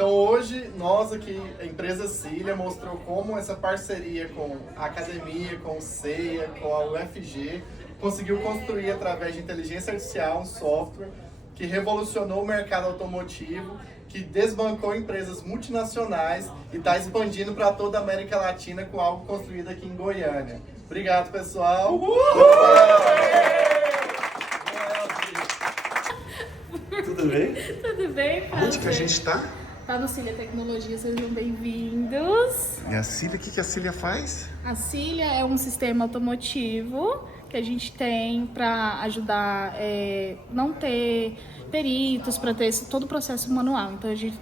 Então hoje, nós aqui, a empresa Cília, mostrou como essa parceria com a academia, com o CEA, com a UFG, conseguiu construir através de inteligência artificial um software que revolucionou o mercado automotivo, que desbancou empresas multinacionais e está expandindo para toda a América Latina com algo construído aqui em Goiânia. Obrigado, pessoal! Uhul! Tudo bem? Tudo bem, Fábio? Onde que a gente está? Tá no Cília Tecnologia, sejam bem-vindos. E a Cília, o que a Cília faz? A Cília é um sistema automotivo que a gente tem para ajudar não ter peritos, para ter todo o processo manual. Então a gente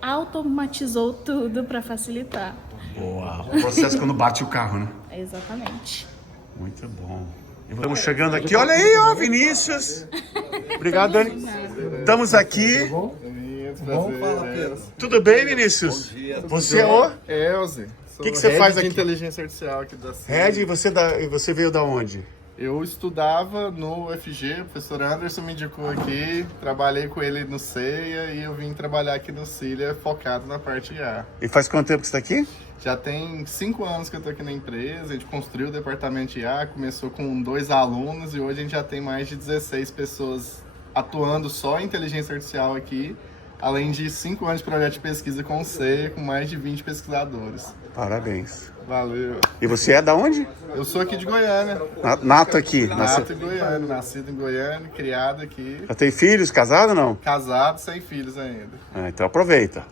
automatizou tudo para facilitar. Boa! O processo quando bate o carro, né? Exatamente. Muito bom. Estamos chegando aqui, olha aí, ó, Vinícius. Obrigado, Dani. Estamos aqui. Tudo bem, Vinícius? Bom dia. Você é o? Elze. O que você faz aqui? Inteligência artificial aqui da Cília. Red, você veio da onde? Eu estudava no UFG, o professor Anderson me indicou aqui, trabalhei com ele no CEA e eu vim trabalhar aqui no Cília focado na parte IA. E faz quanto tempo que você está aqui? Já tem 5 anos que eu estou aqui na empresa, a gente construiu o departamento de IA, começou com 2 alunos e hoje a gente já tem mais de 16 pessoas atuando só em inteligência artificial aqui, além de 5 anos de projeto de pesquisa com o CEA, com mais de 20 pesquisadores. Parabéns. Valeu. E você é da onde? Eu sou aqui de Goiânia. Nato aqui. Nato em Goiânia, nascido em Goiânia, criado aqui. Já tem filhos, casado ou não? Casado, sem filhos ainda. Então aproveita.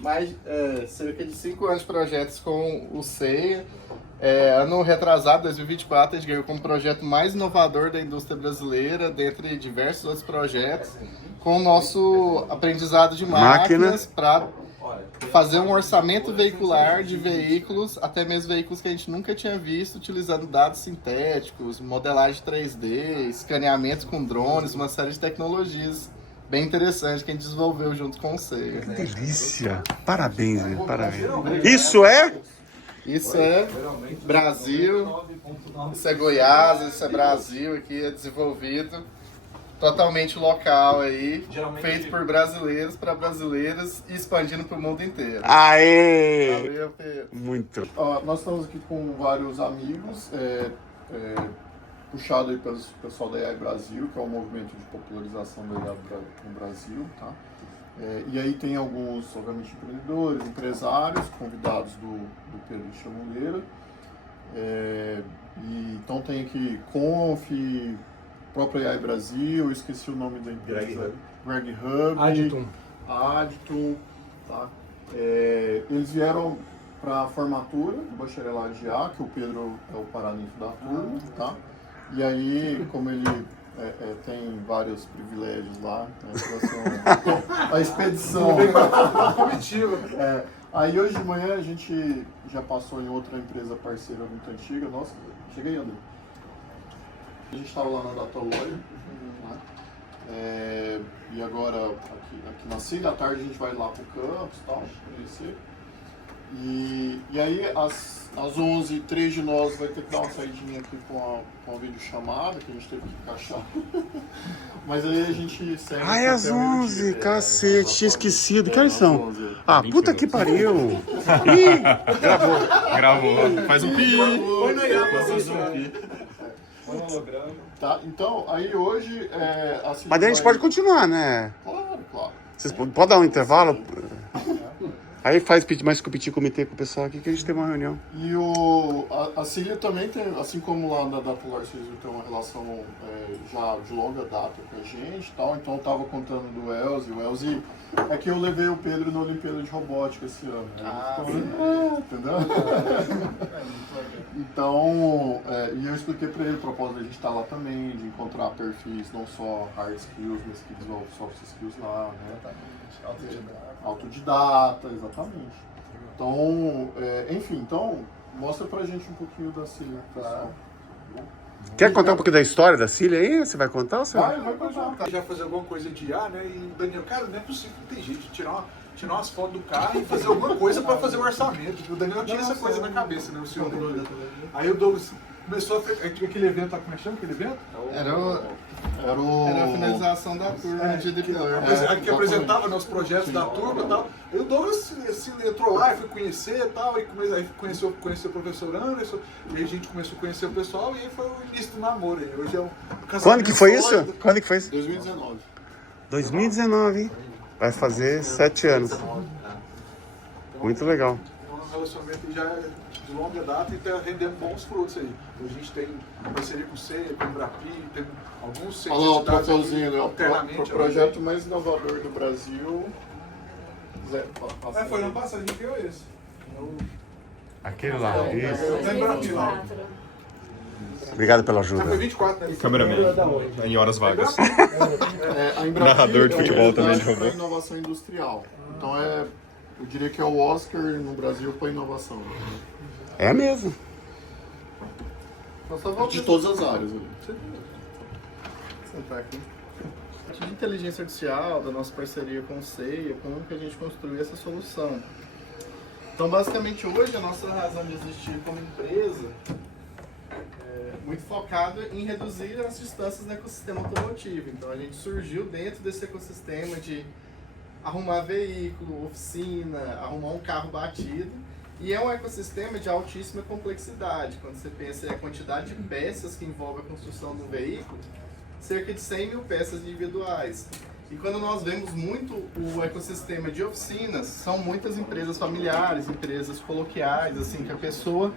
Mais cerca de 5 anos de projetos com o CEA. Ano retrasado, 2024, a gente ganhou como projeto mais inovador da indústria brasileira, dentre diversos outros projetos, com o nosso aprendizado de máquinas para fazer um orçamento veicular de veículos, até mesmo veículos que a gente nunca tinha visto, utilizando dados sintéticos, modelagem 3D, escaneamentos com drones, uma série de tecnologias bem interessantes que a gente desenvolveu junto com o CEA. Que delícia! Parabéns, parabéns. Isso é? Isso é Brasil, isso é Goiás, isso é Brasil, aqui é desenvolvido totalmente local aí, feito por brasileiros para brasileiros e expandindo para o mundo inteiro. Aê! Valeu, Pedro. Muito. Nós estamos aqui com vários amigos, puxado aí pelo pessoal da AI Brasil, que é um movimento de popularização da AI no Brasil, tá? E aí tem alguns, obviamente, empreendedores, empresários, convidados do Pedro Chamuleira. Então tem aqui Conf, própria AI Brasil, eu esqueci o nome da empresa. Greg Hub. Aditum. Tá? Eles vieram para a formatura do bacharelado de IA, que o Pedro é o paraninfo da turma, tá? E aí, como ele tem vários privilégios lá, né, a expedição. Aí hoje de manhã a gente já passou em outra empresa parceira muito antiga. Nossa, cheguei, André. A gente estava lá na Dataloy, né? E agora aqui na Cília, à tarde a gente vai lá pro campus e tal, conhecer. E aí às 11, 3 de nós vai ter que dar uma saidinha aqui com a videochamada, que a gente teve que encaixar. Mas aí a gente segue. É às 11, cacete, tinha esquecido. Que horas são? Puta que pariu! Ih, Gravou. Faz um pi. Tá, então, aí hoje... mas daí a gente pode continuar, né? Claro. Vocês podem dar um intervalo? Aí faz mais petit comitê com o pessoal aqui que a gente tem uma reunião. E a Cília também tem, assim como lá na Polar, vocês tem uma relação já de longa data com a gente e tal. Então eu tava contando do Elze. O Elze é que eu levei o Pedro na Olimpíada de Robótica esse ano. Entendeu? Então, e eu expliquei pra ele o propósito da gente estar lá também, de encontrar perfis, não só hard skills, mas que desenvolvem soft skills lá, né? Autodidata, exatamente. Então, enfim, então, mostra pra gente um pouquinho da Cília, pessoal. Quer contar um pouquinho da história da Cília aí? Você vai contar ou você vai contar? Já fazer alguma coisa de IA, né? E o Daniel, cara, não é possível, não tem jeito de tirar umas fotos do carro e fazer alguma coisa pra fazer o orçamento. O Daniel tinha essa coisa na cabeça, né? O senhor Daniel. Aí o Douglas começou a fazer aquele evento, como é que chama aquele evento? Era Era a finalização da turma de Deep Learning. Que apresentava, né, os projetos da turma e tal. E o Douglas assim, entrou lá e foi conhecer e tal, aí conheceu o professor Anderson, e aí a gente começou a conhecer o pessoal, e aí foi o início do namoro. Aí. Hoje é um casamento. Quando que foi isso? sólido. Quando que foi isso? 2019. 2019, hein? Vai fazer 7 anos. Muito legal. Um relacionamento que já é de longa data e está rendendo bons frutos aí. Hoje a gente tem parceria com o CEA, com o Embrapi, tem alguns centros Olha lá o de dados troféuzinho, aqui, né? alternamente. O projeto mais inovador do Brasil. Foi ano passado, a gente ganhou esse. Aquele lá, isso. Da Embrapi lá. Obrigado pela Já foi ajuda. 24, né? Cameraman, em horas vagas. A Embrapi Narrador de futebol também de para robô. inovação industrial. Então eu diria que é o Oscar no Brasil para inovação. É mesmo. De todas as áreas. Ali. Sentar aqui. A partir de inteligência artificial, da nossa parceria com o CEA, como que a gente construiu essa solução. Então, basicamente, hoje a nossa razão de existir como empresa é muito focada em reduzir as distâncias no ecossistema automotivo. Então, a gente surgiu dentro desse ecossistema de arrumar veículo, oficina, arrumar um carro batido. E é um ecossistema de altíssima complexidade. Quando você pensa em a quantidade de peças que envolve a construção de um veículo, cerca de 100 mil peças individuais. E quando nós vemos muito o ecossistema de oficinas, são muitas empresas familiares, empresas coloquiais, assim, que a pessoa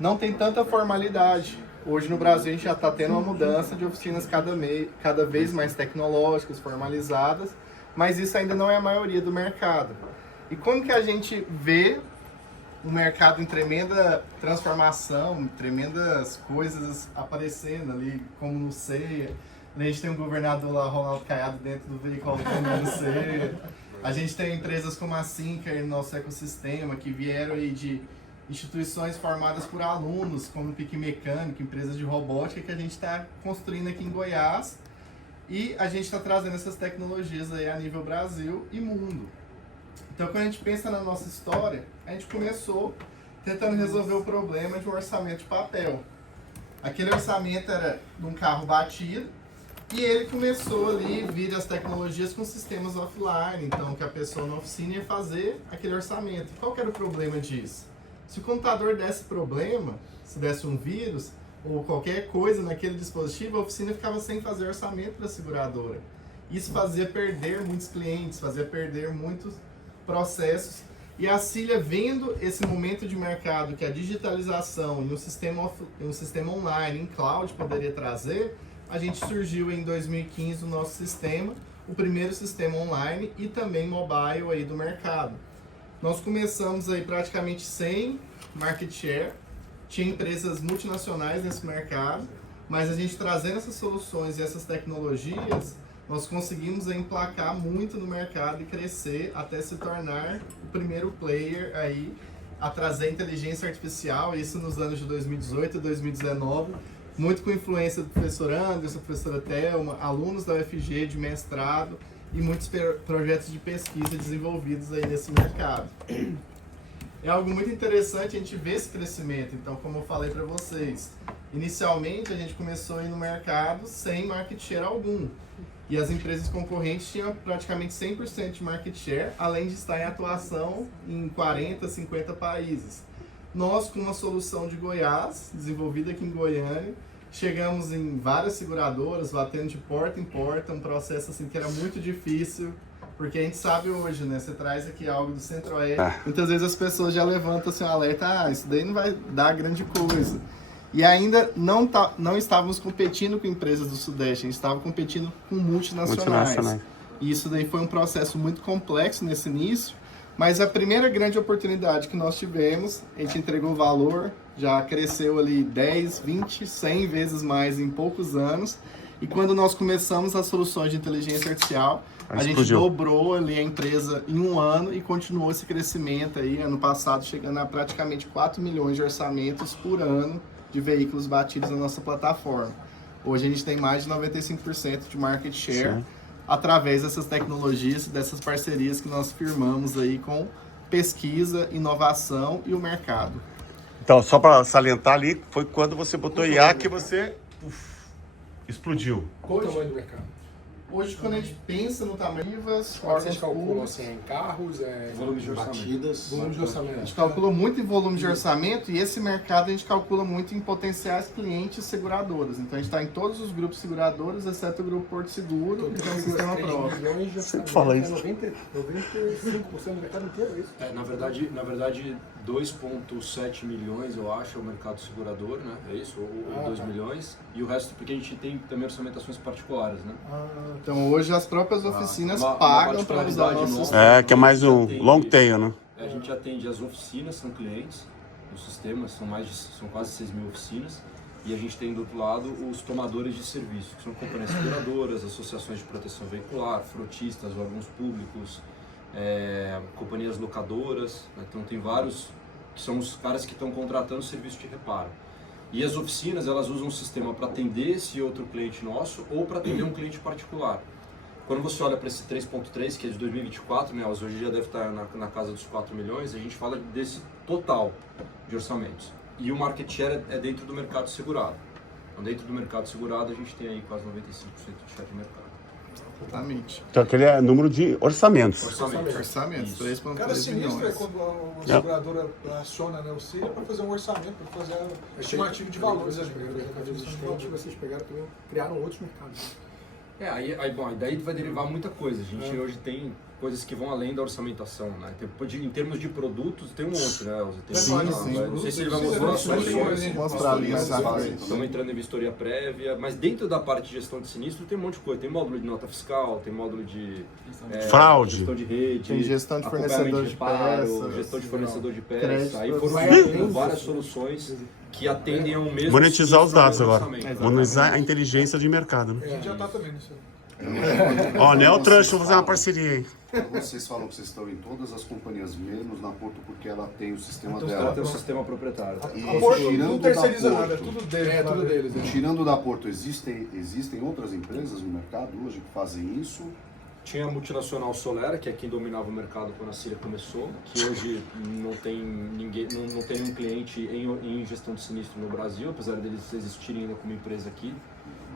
não tem tanta formalidade. Hoje no Brasil a gente já está tendo uma mudança de oficinas cada vez mais tecnológicas, formalizadas, mas isso ainda não é a maioria do mercado. E como que a gente vê um mercado em tremenda transformação, tremendas coisas aparecendo ali, como no CEA. A gente tem um governador lá, Ronaldo Caiado, dentro do veículo autônomo do CEA. A gente tem empresas como a Sinker no nosso ecossistema, que vieram aí de instituições formadas por alunos, como o Pique Mecânico, empresas de robótica, que a gente está construindo aqui em Goiás. E a gente está trazendo essas tecnologias aí a nível Brasil e mundo. Então, quando a gente pensa na nossa história, a gente começou tentando resolver o problema de um orçamento de papel. Aquele orçamento era de um carro batido e ele começou ali a vir as tecnologias com sistemas offline, então que a pessoa na oficina ia fazer aquele orçamento. Qual que era o problema disso? Se o computador desse problema, se desse um vírus ou qualquer coisa naquele dispositivo, a oficina ficava sem fazer orçamento para a seguradora. Isso fazia perder muitos clientes, fazia perder muitos processos, e a Cília, vendo esse momento de mercado que a digitalização e um sistema online, em cloud, poderia trazer, a gente surgiu em 2015 o nosso sistema, o primeiro sistema online e também mobile aí do mercado. Nós começamos aí praticamente sem market share, tinha empresas multinacionais nesse mercado, mas a gente trazendo essas soluções e essas tecnologias, nós conseguimos emplacar muito no mercado e crescer até se tornar o primeiro player aí a trazer inteligência artificial, isso nos anos de 2018 e 2019, muito com influência do professor Anderson, professora Thelma, alunos da UFG de mestrado e muitos projetos de pesquisa desenvolvidos aí nesse mercado. É algo muito interessante a gente ver esse crescimento, então como eu falei para vocês, inicialmente a gente começou a ir no mercado sem market share algum. E as empresas concorrentes tinham praticamente 100% de market share, além de estar em atuação em 40, 50 países. Nós, com uma solução de Goiás, desenvolvida aqui em Goiânia, chegamos em várias seguradoras, batendo de porta em porta, um processo assim que era muito difícil, porque a gente sabe hoje, né? Você traz aqui algo do Centro-Oeste, muitas vezes as pessoas já levantam assim um alerta, isso daí não vai dar grande coisa. E ainda não estávamos competindo com empresas do Sudeste, a gente estava competindo com multinacionais. E isso daí foi um processo muito complexo nesse início, mas a primeira grande oportunidade que nós tivemos, a gente entregou valor, já cresceu ali 10, 20, 100 vezes mais em poucos anos. E quando nós começamos as soluções de inteligência artificial, a gente dobrou ali a empresa em um ano e continuou esse crescimento aí, ano passado chegando a praticamente 4 milhões de orçamentos por ano de veículos batidos na nossa plataforma. Hoje a gente tem mais de 95% de market share através dessas tecnologias e dessas parcerias que nós firmamos aí com pesquisa, inovação e o mercado. Então, só para salientar ali, foi quando você botou IA que você explodiu. Qual o tamanho do mercado? Hoje, quando a gente pensa no tamanho, Vocês órgãos calculam públicos, assim, em carros, Volume de batidas, volume de a orçamento. gente calcula muito em volume de orçamento e esse mercado a gente calcula muito em potenciais clientes seguradoras. Então a gente está em todos os grupos seguradores, exceto o grupo Porto Seguro, que tem um sistema próprio. Sempre fala isso. 95% do mercado inteiro, é isso? Na verdade 2,7 milhões, eu acho, é o mercado segurador, né? É isso? Ou 2 milhões. E o resto, porque a gente tem também orçamentações particulares, né? Então hoje as próprias oficinas uma pagam para usar o particularidade nosso nossa. Que é mais um long tail, né? A gente atende as oficinas, são clientes do sistema, são quase 6 mil oficinas. E a gente tem do outro lado os tomadores de serviço, que são companhias seguradoras, associações de proteção veicular, frotistas, órgãos públicos, companhias locadoras. Né? Então tem vários que são os caras que estão contratando serviço de reparo. E as oficinas, elas usam o sistema para atender esse outro cliente nosso ou para atender um cliente particular. Quando você olha para esse 3.3, que é de 2024, né, hoje já deve estar na casa dos 4 milhões, a gente fala desse total de orçamentos. E o market share é dentro do mercado segurado. Então, dentro do mercado segurado, a gente tem aí quase 95% de share de mercado. Exatamente. Então aquele é número de orçamentos. Orçamentos, Isso. 3,3 Cada sinistro é milhões. quando a seguradora aciona, né, o CIRA para fazer um orçamento, para fazer a estimativa de valores. Vocês pegaram o mercado existente, vocês pegaram também, criaram outros mercados. Bom, daí vai derivar muita coisa. A gente hoje tem coisas que vão além da orçamentação, né? Em termos de produtos, tem um monte, né? Não sei se ele vai mostrar as soluções. Mostrar ali as Estamos entrando em vistoria prévia, mas dentro da parte de gestão de sinistro tem um monte de coisa. Tem módulo de nota fiscal, tem módulo de Fraude. gestão de rede, Tem gestão de acompanhamento fornecedor de reparo, peças, gestão de fornecedor de peças. crédito, Aí foram vai criando várias soluções que atendem ao mesmo. Monetizar os dados agora. orçamento. Monetizar a inteligência de mercado, né? A gente já está também nisso. Ó, Neotranche, vou fazer uma parceria aí. Vocês falam que vocês estão em todas as companhias, menos na Porto, porque ela tem o sistema Então, dela. ela tem um sistema proprietário. E A Porto não tirando da terceiriza nada, é Porto, tudo deles. É, tudo deles. É. tirando da Porto, existem outras empresas no mercado hoje que fazem isso? Tinha a multinacional Solera, que é quem dominava o mercado quando a Cira começou, que hoje não tem ninguém, não tem um cliente em gestão de sinistro no Brasil, apesar deles existirem ainda como empresa aqui.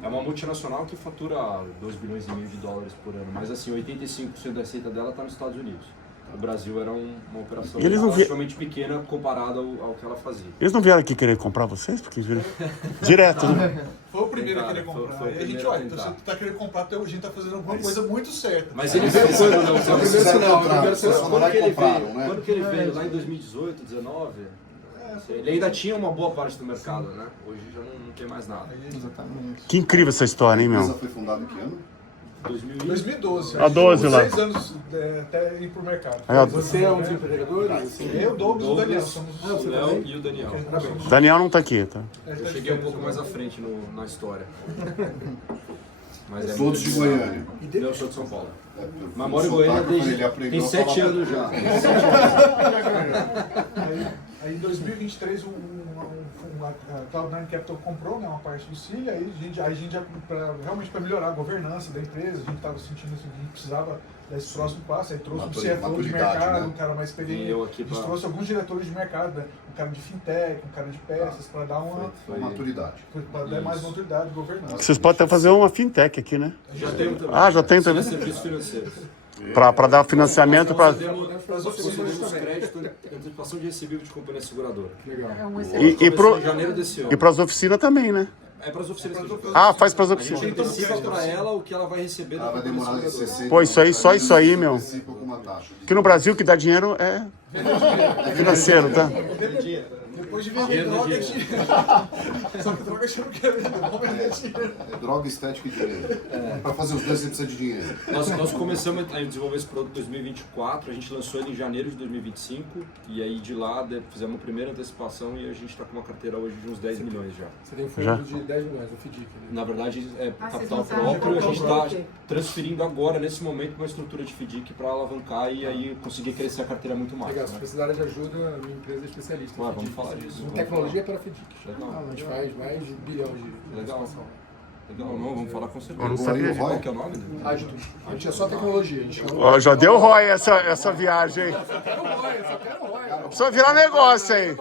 É uma multinacional que fatura 2,5 bilhões de dólares por ano, mas assim, 85% da receita dela está nos Estados Unidos. O Brasil era uma operação E eles não relativamente pequena comparada ao que ela fazia. Eles não vieram aqui querer comprar vocês? Porque viram direto, né? Foi o primeiro a querer Foi comprar. o E a gente, primeiro a olha, então tentar. você está querendo comprar, então a gente está fazendo alguma coisa muito certa. Mas eles Vocês quando que ele compraram, veio, né? quando que ele veio lá em 2018, 2019, ele ainda tinha uma boa parte do mercado, né? Hoje já não tem mais nada. Exatamente. Que incrível essa história, hein, A empresa meu? foi fundada em que ano? 2012. A 12 lá. 6 anos até ir pro mercado. Aí, ó, Você é um dos empreendedores? Eu, Douglas e o Daniel. Somos O Léo e o Daniel. Daniel não tá aqui, tá? Eu cheguei um pouco mais à frente na história. Mas é Todos de Goiânia. Eu sou de São Paulo. É, Mas moro em Goiânia ele desde... aprendeu Tem a 7 falar anos já. Aí em 2023 a Cloud9 Capital comprou, né, uma parte do CIL, aí a gente já, realmente para melhorar a governança da empresa, a gente estava sentindo assim, que a gente precisava desse próximo passo, aí trouxe um CFO de maturidade, mercado, né? um cara mais experiente, eu aqui a gente pra- trouxe alguns diretores de mercado, né, um cara de fintech, um cara de peças, para dar Maturidade. para dar mais maturidade de governança. Vocês podem até fazer uma fintech aqui, né? Já tenho também. Ah, já tem também? Serviços financeiros. Pra dar financiamento pra... Concedemos crédito, antecipação de recebível de companhia seguradora. E Começou em janeiro desse ano. e pras oficinas também, né? É para as oficinas que a gente faz. Ah, faz pras A gente oficinas. antecipa para ela o que ela vai receber da Ela vai companhia demorar seguradora. 60 Pô, isso aí, só isso aí, meu. antecipa com uma taxa. Aqui no Brasil, que dá dinheiro é financeiro, tá? Depois de vender droga, só que droga a gente não quer vender, vamos vender dinheiro. É droga, estética e dinheiro. Para fazer os dois você precisa de dinheiro. Nós começamos a desenvolver esse produto em 2024, a gente lançou ele em janeiro de 2025 e aí de lá fizemos a primeira antecipação e a gente está com uma carteira hoje de uns 10 milhões já. Você tem fundo Já? de 10 milhões, o FDIC. Né? Na verdade é vocês capital lançaram próprio, a gente está próprio. transferindo agora, nesse momento, uma estrutura de FDIC para alavancar e aí conseguir crescer a carteira muito mais. Legal, se Né? precisarem de ajuda, a minha empresa é especialista. Ué, em vamos FDIC. falar disso, vamos Tecnologia para FDIC. Legal. A gente faz mais de 1 bilhão de Legal. participação. Legal, não, vamos falar com certeza. Eu não sabia. Qual que é o nome? Ágito. A gente é só tecnologia, a gente não... Ó, já deu ROI essa viagem aí. Só quero ROI. Precisa virar negócio aí.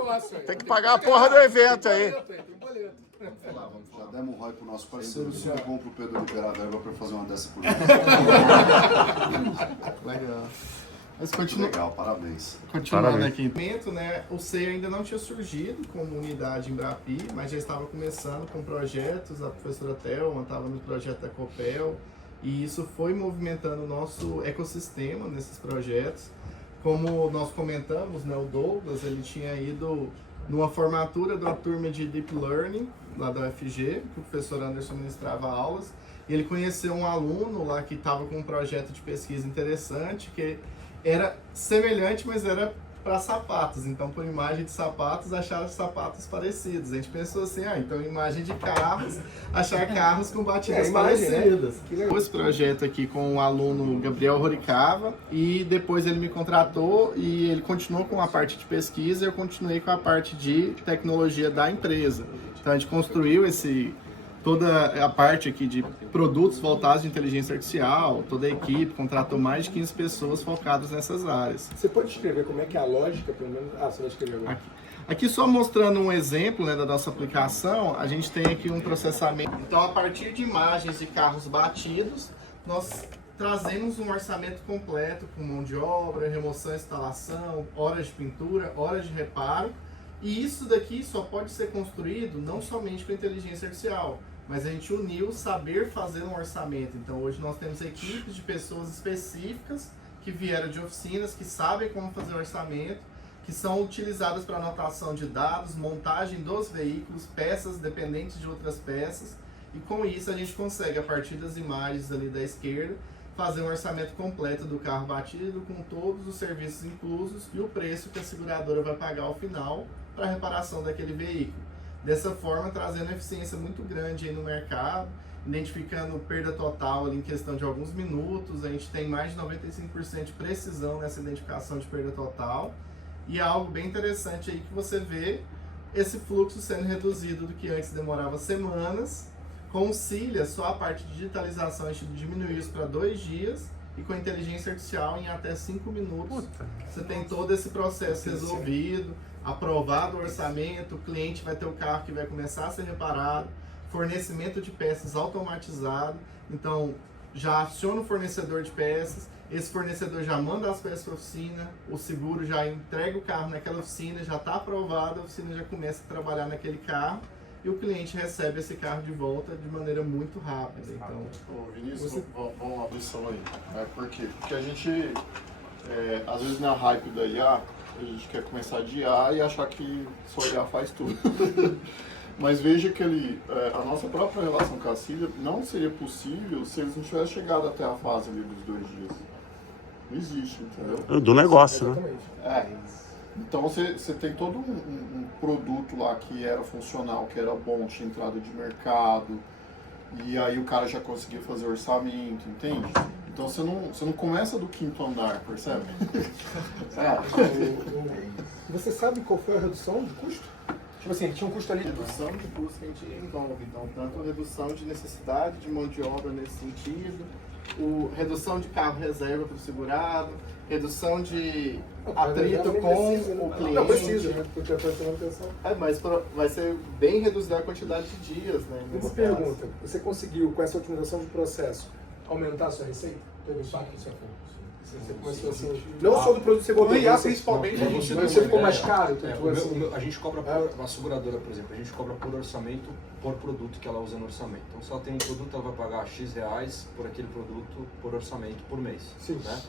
Tem que pagar a porra do evento aí. Tem boleto. Já demos um ROI pro nosso parceiro. Super bom pro Pedro liberar a verba para fazer uma dessa por nós. Legal. Mas Legal, parabéns. Continuando Parabéns. aqui, né, o SEI ainda não tinha surgido como unidade em Embrapi, mas já estava começando com projetos. A professora Thelma estava no projeto da Copel, e isso foi movimentando o nosso ecossistema nesses projetos. Como nós comentamos, né, o Douglas ele tinha ido numa formatura de uma turma de Deep Learning, lá da UFG, que o professor Anderson ministrava aulas, e ele conheceu um aluno lá que estava com um projeto de pesquisa interessante, que era semelhante, mas era para sapatos. Então, por imagem de sapatos, acharam sapatos parecidos. A gente pensou assim, então imagem de carros, achar carros com batidas parecidas. Né? Esse projeto aqui com o aluno Gabriel Horicava, e depois ele me contratou e ele continuou com a parte de pesquisa e eu continuei com a parte de tecnologia da empresa. Então, a gente construiu toda a parte aqui de produtos voltados de inteligência artificial, toda a equipe contratou mais de 15 pessoas focadas nessas áreas. Você pode descrever como é que é a lógica, pelo menos? Ah, você vai escrever agora. Aqui só mostrando um exemplo, né, da nossa aplicação, a gente tem aqui um processamento. Então, a partir de imagens de carros batidos, nós trazemos um orçamento completo com mão de obra, remoção e instalação, horas de pintura, horas de reparo. E isso daqui só pode ser construído não somente com inteligência artificial, mas a gente uniu saber fazer um orçamento. Então hoje nós temos equipes de pessoas específicas que vieram de oficinas, que sabem como fazer orçamento, que são utilizadas para anotação de dados, montagem dos veículos, peças dependentes de outras peças, e com isso a gente consegue, a partir das imagens ali da esquerda, fazer um orçamento completo do carro batido, com todos os serviços inclusos e o preço que a seguradora vai pagar ao final para a reparação daquele veículo. Dessa forma, trazendo eficiência muito grande aí no mercado, identificando perda total ali em questão de alguns minutos. A gente tem mais de 95% de precisão nessa identificação de perda total. E é algo bem interessante aí que você vê esse fluxo sendo reduzido do que antes demorava semanas. Com o Cilia, só a parte de digitalização a gente diminuiu isso para 2 dias, e com inteligência artificial em até 5 minutos você tem todo esse processo resolvido, aprovado o orçamento, o cliente vai ter o carro que vai começar a ser reparado, fornecimento de peças automatizado. Então já aciona o fornecedor de peças, esse fornecedor já manda as peças para a oficina, o seguro já entrega o carro naquela oficina, já está aprovado, a oficina já começa a trabalhar naquele carro, e o cliente recebe esse carro de volta de maneira muito rápida. Então, Vinícius, vamos abrir isso aí. Por quê? Porque a gente, às vezes na hype da IA, a gente quer começar de IA e achar que só IA faz tudo. Mas veja que a nossa própria relação com a Cilia não seria possível se eles não tivessem chegado até a fase ali dos 2 dias. Não existe, entendeu? Do negócio, né? Então você tem todo um produto lá que era funcional, que era bom, tinha entrada de mercado, e aí o cara já conseguia fazer orçamento, entende? Então você não começa do 5º andar, percebe? Você sabe qual foi a redução de custo? Tipo assim, tinha um custo ali. Redução de custo que a gente envolve. Então, tanto redução de necessidade de mão de obra nesse sentido, redução de carro reserva para o segurado, redução de atrito com o cliente. Não precisa, né? Porque eu estou prestando atenção. Mas vai ser bem reduzida a quantidade de dias, né? Uma pergunta, você conseguiu, com essa otimização de processo, aumentar a sua receita? Teve impacto nisso? Você começou assim, não só do produto que você botou, principalmente, você ficou mais caro? A gente cobra por, a seguradora, por exemplo, a gente cobra por orçamento, por produto que ela usa no orçamento. Então, se ela tem um produto, ela vai pagar X reais por aquele produto, por orçamento, por mês. Sim. Né?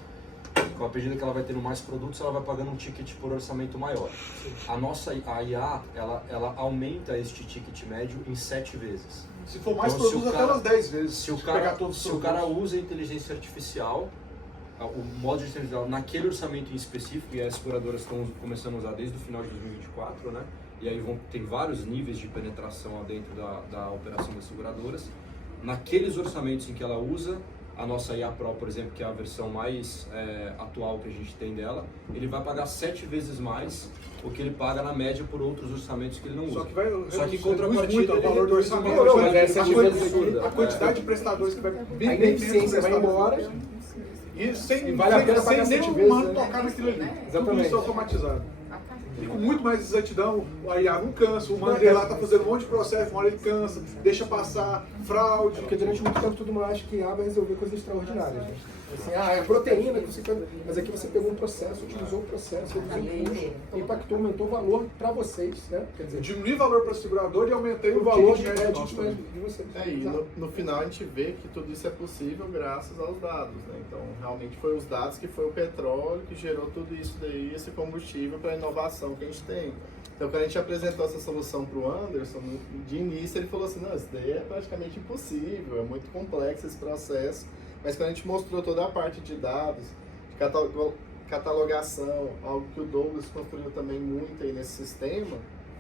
Com a medida que ela vai tendo mais produtos, ela vai pagando um ticket por orçamento maior. Sim. A IA, ela aumenta este ticket médio em 7 vezes. Se for mais Então, produtos, até umas 10 vezes. Se o cara usa inteligência artificial, o modo de inteligência artificial naquele orçamento em específico, e as seguradoras estão começando a usar desde o final de 2024, né? E aí tem vários níveis de penetração lá dentro da operação das seguradoras. Naqueles orçamentos em que ela usa, a nossa IA Pro, por exemplo, que é a versão mais atual que a gente tem dela, ele vai pagar 7 vezes mais o que ele paga na média por outros orçamentos que ele não usa. Só que em contrapartida, muito o valor do orçamento. A quantidade de prestadores que vai vir, a ineficiência vai embora. E sem vale a pena pagar 7 nenhum vezes, humano né? tocar naquilo ali. Exatamente. Tudo isso automatizado. E com muito mais exatidão, a IA não cansa, o Mandela lá tá fazendo um monte de processo, uma hora ele cansa, deixa passar, fraude. Porque durante muito tempo todo mundo acha que IA vai resolver coisas extraordinárias. Né? Assim, é proteína que você faz. Mas aqui você pegou um processo, utilizou o processo, reduziu o custo, impactou, aumentou o valor para vocês, né? Quer dizer, diminui o valor para o segurador e aumentei o valor de vocês. E no final a gente vê que tudo isso é possível graças aos dados, né? Então realmente foi os dados que foi o petróleo que gerou tudo isso daí, esse combustível para a inovação que a gente tem. Então quando a gente apresentou essa solução para o Anderson, de início ele falou assim, não, isso daí é praticamente impossível, é muito complexo esse processo. Mas quando a gente mostrou toda a parte de dados, de catalogação, algo que o Douglas construiu também muito aí nesse sistema,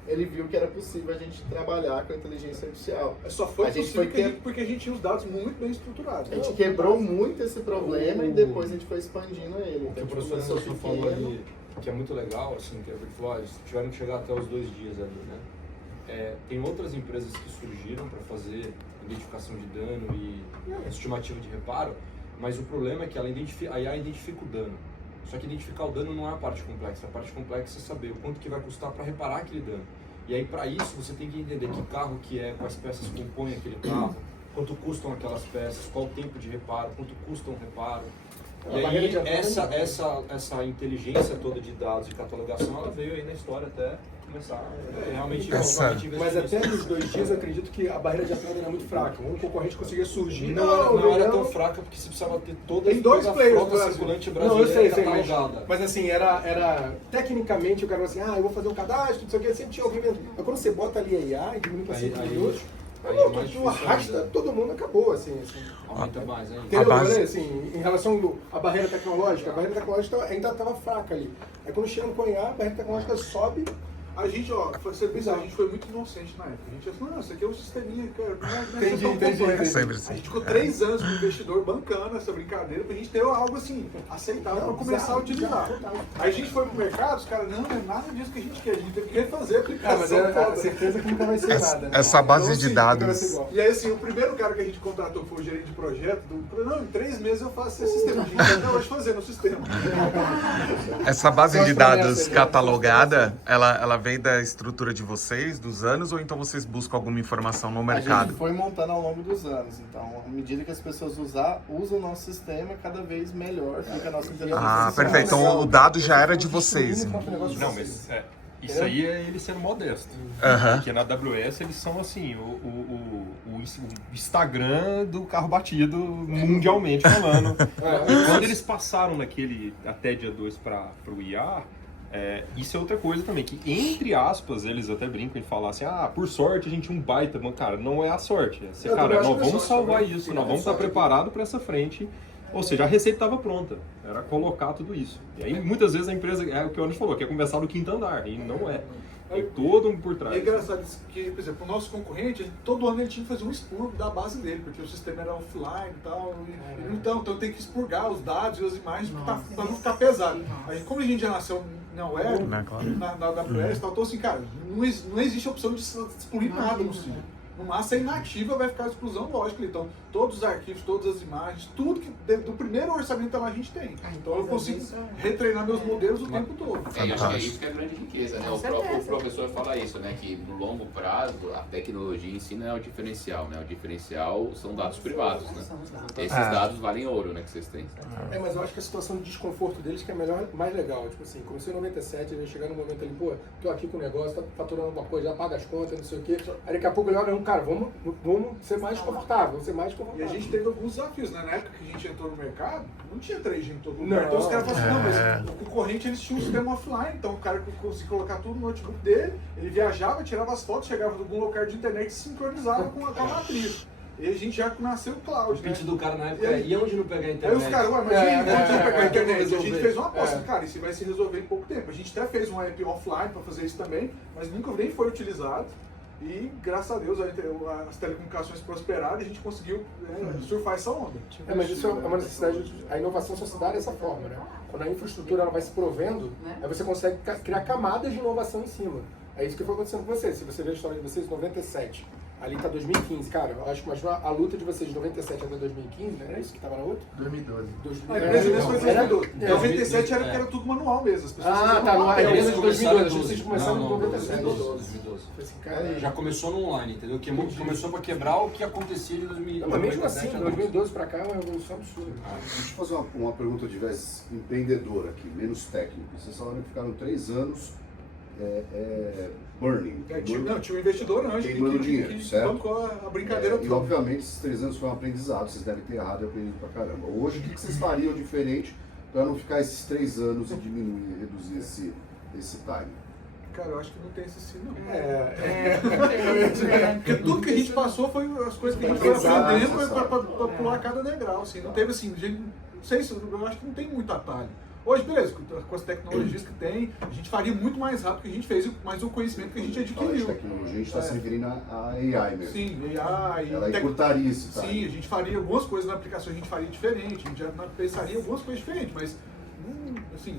ele viu que era possível a gente trabalhar com a inteligência artificial. Só foi possível porque a gente tinha os dados muito bem estruturados. A gente quebrou muito esse problema e depois a gente foi expandindo ele. O que o professor Anderson falou ali, que é muito legal, assim, que ele falou, tiveram que chegar até os 2 dias ali, né? Tem outras empresas que surgiram para fazer identificação de dano e estimativa de reparo, mas o problema é que a IA identifica o dano. Só que identificar o dano não é a parte complexa. A parte complexa é saber o quanto que vai custar para reparar aquele dano. E aí, para isso, você tem que entender que carro que é, quais peças compõem aquele carro, quanto custam aquelas peças, qual o tempo de reparo, quanto custa um reparo. E aí, essa inteligência toda de dados e catalogação, ela veio aí na história até começar realmente... Mas até nos 2 dias eu acredito que a barreira de entrada era muito fraca. Um concorrente conseguia surgir. Não era tão fraca porque você precisava ter toda a frota circulante brasileira catalogada. Mas assim, era tecnicamente o cara falou assim, eu vou fazer um cadastro, não sei o que, sempre tinha alguém mesmo. Mas quando você bota ali a IA e diminui para 5 minutos, tu arrasta, todo mundo acabou, assim. Aumenta mais ainda. Entendeu? Assim, em relação à barreira tecnológica ainda estava fraca ali. Aí quando chega no IA, a barreira tecnológica sobe. A gente, a gente foi muito inocente na época. A gente falou, não, isso aqui é um sisteminha, cara, Entendi. É sempre assim. A gente ficou 3 anos com o investidor bancando essa brincadeira pra gente ter algo assim, aceitável pra começar a utilizar. Aí a gente foi pro mercado, os caras, não é nada disso que a gente quer, a gente teve que refazer a aplicação. Mas certeza que nunca vai ser nada. Né? Essa base de dados. E aí assim, o primeiro cara que a gente contratou foi o gerente de projeto, falou, não, em 3 meses eu faço esse sistema. A gente até hoje fazendo o sistema. Essa base de dados catalogada, ela vem da estrutura de vocês, dos anos, ou então vocês buscam alguma informação no A mercado? gente foi montando ao longo dos anos. Então, à medida que as pessoas usam o nosso sistema, cada vez melhor fica a nossa inteligência. Perfeito. Então o dado já era de vocês. Não, mas isso aí é ele sendo modesto. Porque na AWS eles são assim, o Instagram do carro batido, mundialmente falando. E quando eles passaram naquele até dia 2 para o IA, isso é outra coisa também, que entre aspas, eles até brincam em falar assim, por sorte a gente tinha um baita, mas cara, não é a sorte. Cara, nós vamos salvar isso, nós vamos estar preparados para essa frente. Ou seja, a receita estava pronta, era colocar tudo isso. E aí muitas vezes a empresa, é o que o Anderson falou, quer conversar do quinto andar, e não é. Tem todo um por trás. É engraçado que, por exemplo, o nosso concorrente, todo ano ele tinha que fazer um expurgo da base dele, porque o sistema era offline e tal. Então tem que expurgar os dados e as imagens para não ficar pesado. Aí, como a gente já nasceu na web, na AWS, então assim, cara, não existe a opção de excluir nada no sistema. No máximo, a inativa vai ficar a exclusão lógica. Então, todos os arquivos, todas as imagens, tudo que do primeiro orçamento lá a gente tem. Então, eu consigo retreinar meus modelos o tempo todo. Eu acho que é isso que é a grande riqueza, né? O próprio professor fala isso, né? Que no longo prazo, a tecnologia em si não é o diferencial, né? O diferencial são dados privados, né? Esses dados valem ouro, né? Que vocês têm. Mas eu acho que a situação de desconforto deles que é mais legal. Tipo assim, comecei em 97, ele chegar no momento ali, tô aqui com o negócio, tá faturando uma coisa, já paga as contas, não sei o quê. Aí daqui a pouco ele olha, cara, vamos ser mais confortável, E a gente teve alguns desafios, né? Na época que a gente entrou no mercado, não tinha 3G em todo lugar. Então os caras falaram assim, mas o concorrente eles tinham um sistema offline, então o cara conseguia colocar tudo no notebook dele, ele viajava, tirava as fotos, chegava de algum local de internet e sincronizava com a matriz. E a gente já nasceu o cloud, O pitch do cara na época e onde não pegar a internet? Aí os caras, mas onde não pegar a internet? A gente fez uma aposta, cara, isso vai se resolver em pouco tempo. A gente até fez um app offline para fazer isso também, mas nunca nem foi utilizado. E, graças a Deus, as telecomunicações prosperaram e a gente conseguiu surfar essa onda. Mas isso é uma necessidade, a inovação só se dá dessa forma, né? Quando a infraestrutura ela vai se provendo, aí você consegue criar camadas de inovação em cima. É isso que foi acontecendo com vocês. Se você ver a história de vocês, em 97, Ali tá 2015, cara, eu acho que a luta de vocês de 97 até 2015, né? Era isso que tava na outra? 2012. A empresa mesmo foi Era 97 era tudo manual mesmo. As pessoas tá, não, a empresa de 2012, acho que vocês começaram em 2012. 2012. Já começou no online, entendeu? Começou para quebrar o que acontecia de 2012. Mas mesmo assim, 2012 pra cá é uma evolução absurda. Deixa eu fazer uma pergunta de vez empreendedor aqui, menos técnico. Vocês falaram que ficaram 3 anos burning. Tinha um investidor antes queimando dinheiro, certo? bancou a brincadeira E toda. obviamente esses 3 anos foi um aprendizado, vocês devem ter errado e aprendido pra caramba. Hoje, o que vocês fariam diferente para não ficar esses 3 anos e diminuir, reduzir esse time? Cara, eu acho que não tem esse sim, não. Porque tudo que a gente passou foi as coisas que a gente foi aprendendo para pular cada degrau, assim. Não teve assim, não sei se, eu acho que não tem muito atalho. Hoje, beleza, com as tecnologias que tem, a gente faria muito mais rápido do que a gente fez, mas o conhecimento que a gente adquiriu. A tecnologia, a gente está se referindo a AI mesmo. Sim, AI. Ela encurtaria esse time. Sim, a gente faria algumas coisas na aplicação, a gente faria diferente, a gente já pensaria algumas coisas diferentes, mas assim,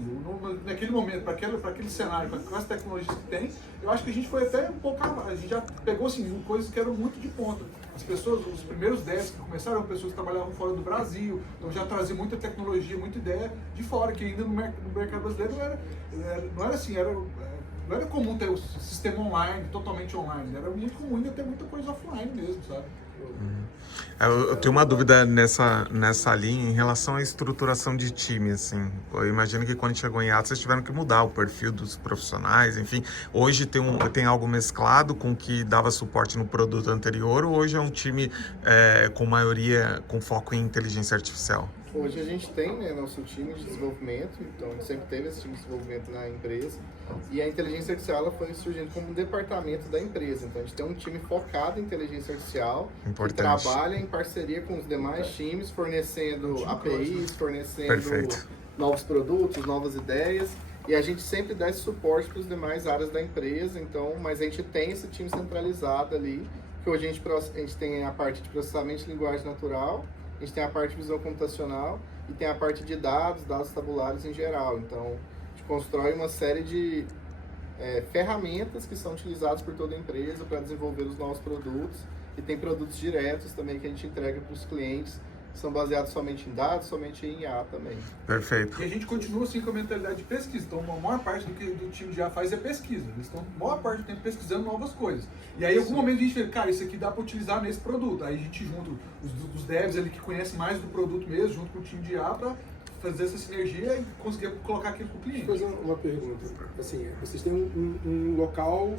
naquele momento, para aquele cenário, com as tecnologias que tem, eu acho que a gente foi até um pouco abaixo. A gente já pegou assim, coisas que eram muito de ponta. As pessoas, os primeiros devs que começaram, eram pessoas que trabalhavam fora do Brasil, então já trazia muita tecnologia, muita ideia de fora, que ainda no mercado brasileiro não era assim, não era comum ter o sistema online, totalmente online, era muito comum ainda ter muita coisa offline mesmo, sabe? Eu tenho uma dúvida nessa linha em relação à estruturação de time, assim. Eu imagino que quando chegou em Atos, vocês tiveram que mudar o perfil dos profissionais, enfim. Hoje tem algo mesclado com o que dava suporte no produto anterior, ou hoje é um time com maioria com foco em inteligência artificial? Hoje a gente tem, né, nosso time de desenvolvimento, então a gente sempre teve esse time de desenvolvimento na empresa, e a inteligência artificial ela foi surgindo como um departamento da empresa. Então a gente tem um time focado em inteligência artificial, que trabalha em parceria com os demais times, fornecendo APIs, fornecendo novos produtos, novas ideias, e a gente sempre dá esse suporte para as demais áreas da empresa. Então, mas a gente tem esse time centralizado ali, que hoje a gente tem a parte de processamento de linguagem natural, a gente tem a parte de visão computacional e tem a parte de dados tabulares em geral. Então, a gente constrói uma série de ferramentas que são utilizadas por toda a empresa para desenvolver os novos produtos. E tem produtos diretos também que a gente entrega para os clientes, que são baseados somente em dados, somente em IA também. Perfeito. E a gente continua assim com a mentalidade de pesquisa. Então, a maior parte do que o time de IA faz é pesquisa. Eles estão a maior parte do tempo pesquisando novas coisas. E aí, em algum momento, a gente fala, cara, isso aqui dá para utilizar nesse produto. Aí a gente junta os devs ali que conhecem mais do produto mesmo, junto com o time de IA, para fazer essa sinergia e conseguir colocar aquilo para o cliente. Deixa eu fazer uma pergunta. Assim, vocês têm um local,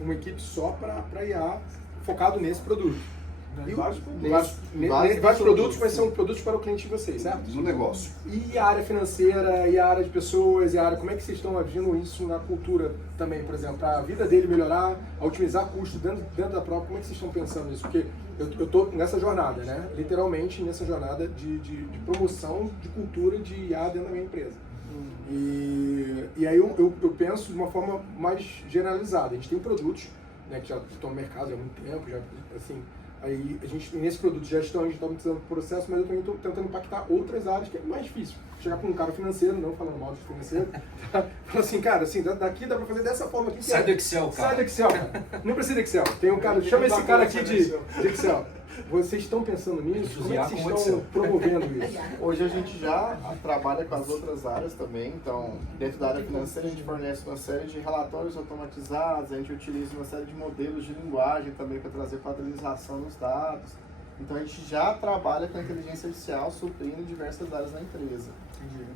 uma equipe só para IA focado nesse produto. Vários produtos, mas são produtos para o cliente de vocês, certo? No negócio. E a área financeira, e a área de pessoas, como é que vocês estão agindo isso na cultura também, por exemplo, para a vida dele melhorar, a otimizar custos dentro da própria, como é que vocês estão pensando nisso? Porque eu estou nessa jornada, né? Literalmente nessa jornada de promoção de cultura de IA dentro da minha empresa. E aí eu penso de uma forma mais generalizada. A gente tem produtos, né, que já estão no mercado há muito tempo, já assim. Aí a gente, nesse produto de gestão, a gente está utilizando o processo, mas eu também estou tentando impactar outras áreas, que é mais difícil. Chegar com um cara financeiro, não falando mal de financeiro, falar assim, cara, assim, daqui dá para fazer dessa forma aqui. Sai do Excel, cara. Sai do Excel, cara. Não precisa de Excel. Tem um cara, chama esse cara aqui de Excel. Vocês estão pensando nisso? Como é que vocês estão promovendo isso? Hoje a gente já trabalha com as outras áreas também, então dentro da área financeira a gente fornece uma série de relatórios automatizados, a gente utiliza uma série de modelos de linguagem também para trazer padronização nos dados. Então a gente já trabalha com a inteligência artificial suprindo diversas áreas da empresa.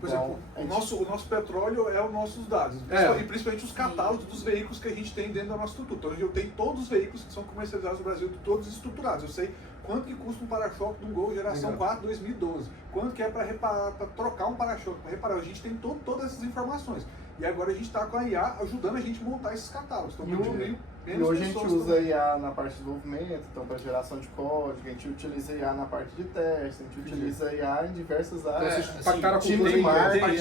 Por exemplo, o nosso petróleo é os nossos dados, e principalmente os catálogos dos veículos que a gente tem dentro da nossa estrutura. Então eu tenho todos os veículos que são comercializados no Brasil, todos estruturados. Eu sei quanto que custa um para-choque de um Gol geração 4 2012, quanto que é para trocar um para-choque, para reparar. A gente tem todas essas informações. E agora a gente está com a IA ajudando a gente a montar esses catálogos. Então, e hoje a gente usa IA na parte de desenvolvimento, então para geração de código, a gente utiliza IA na parte de teste, a gente utiliza IA em diversas áreas. Impactaram a time de marketing,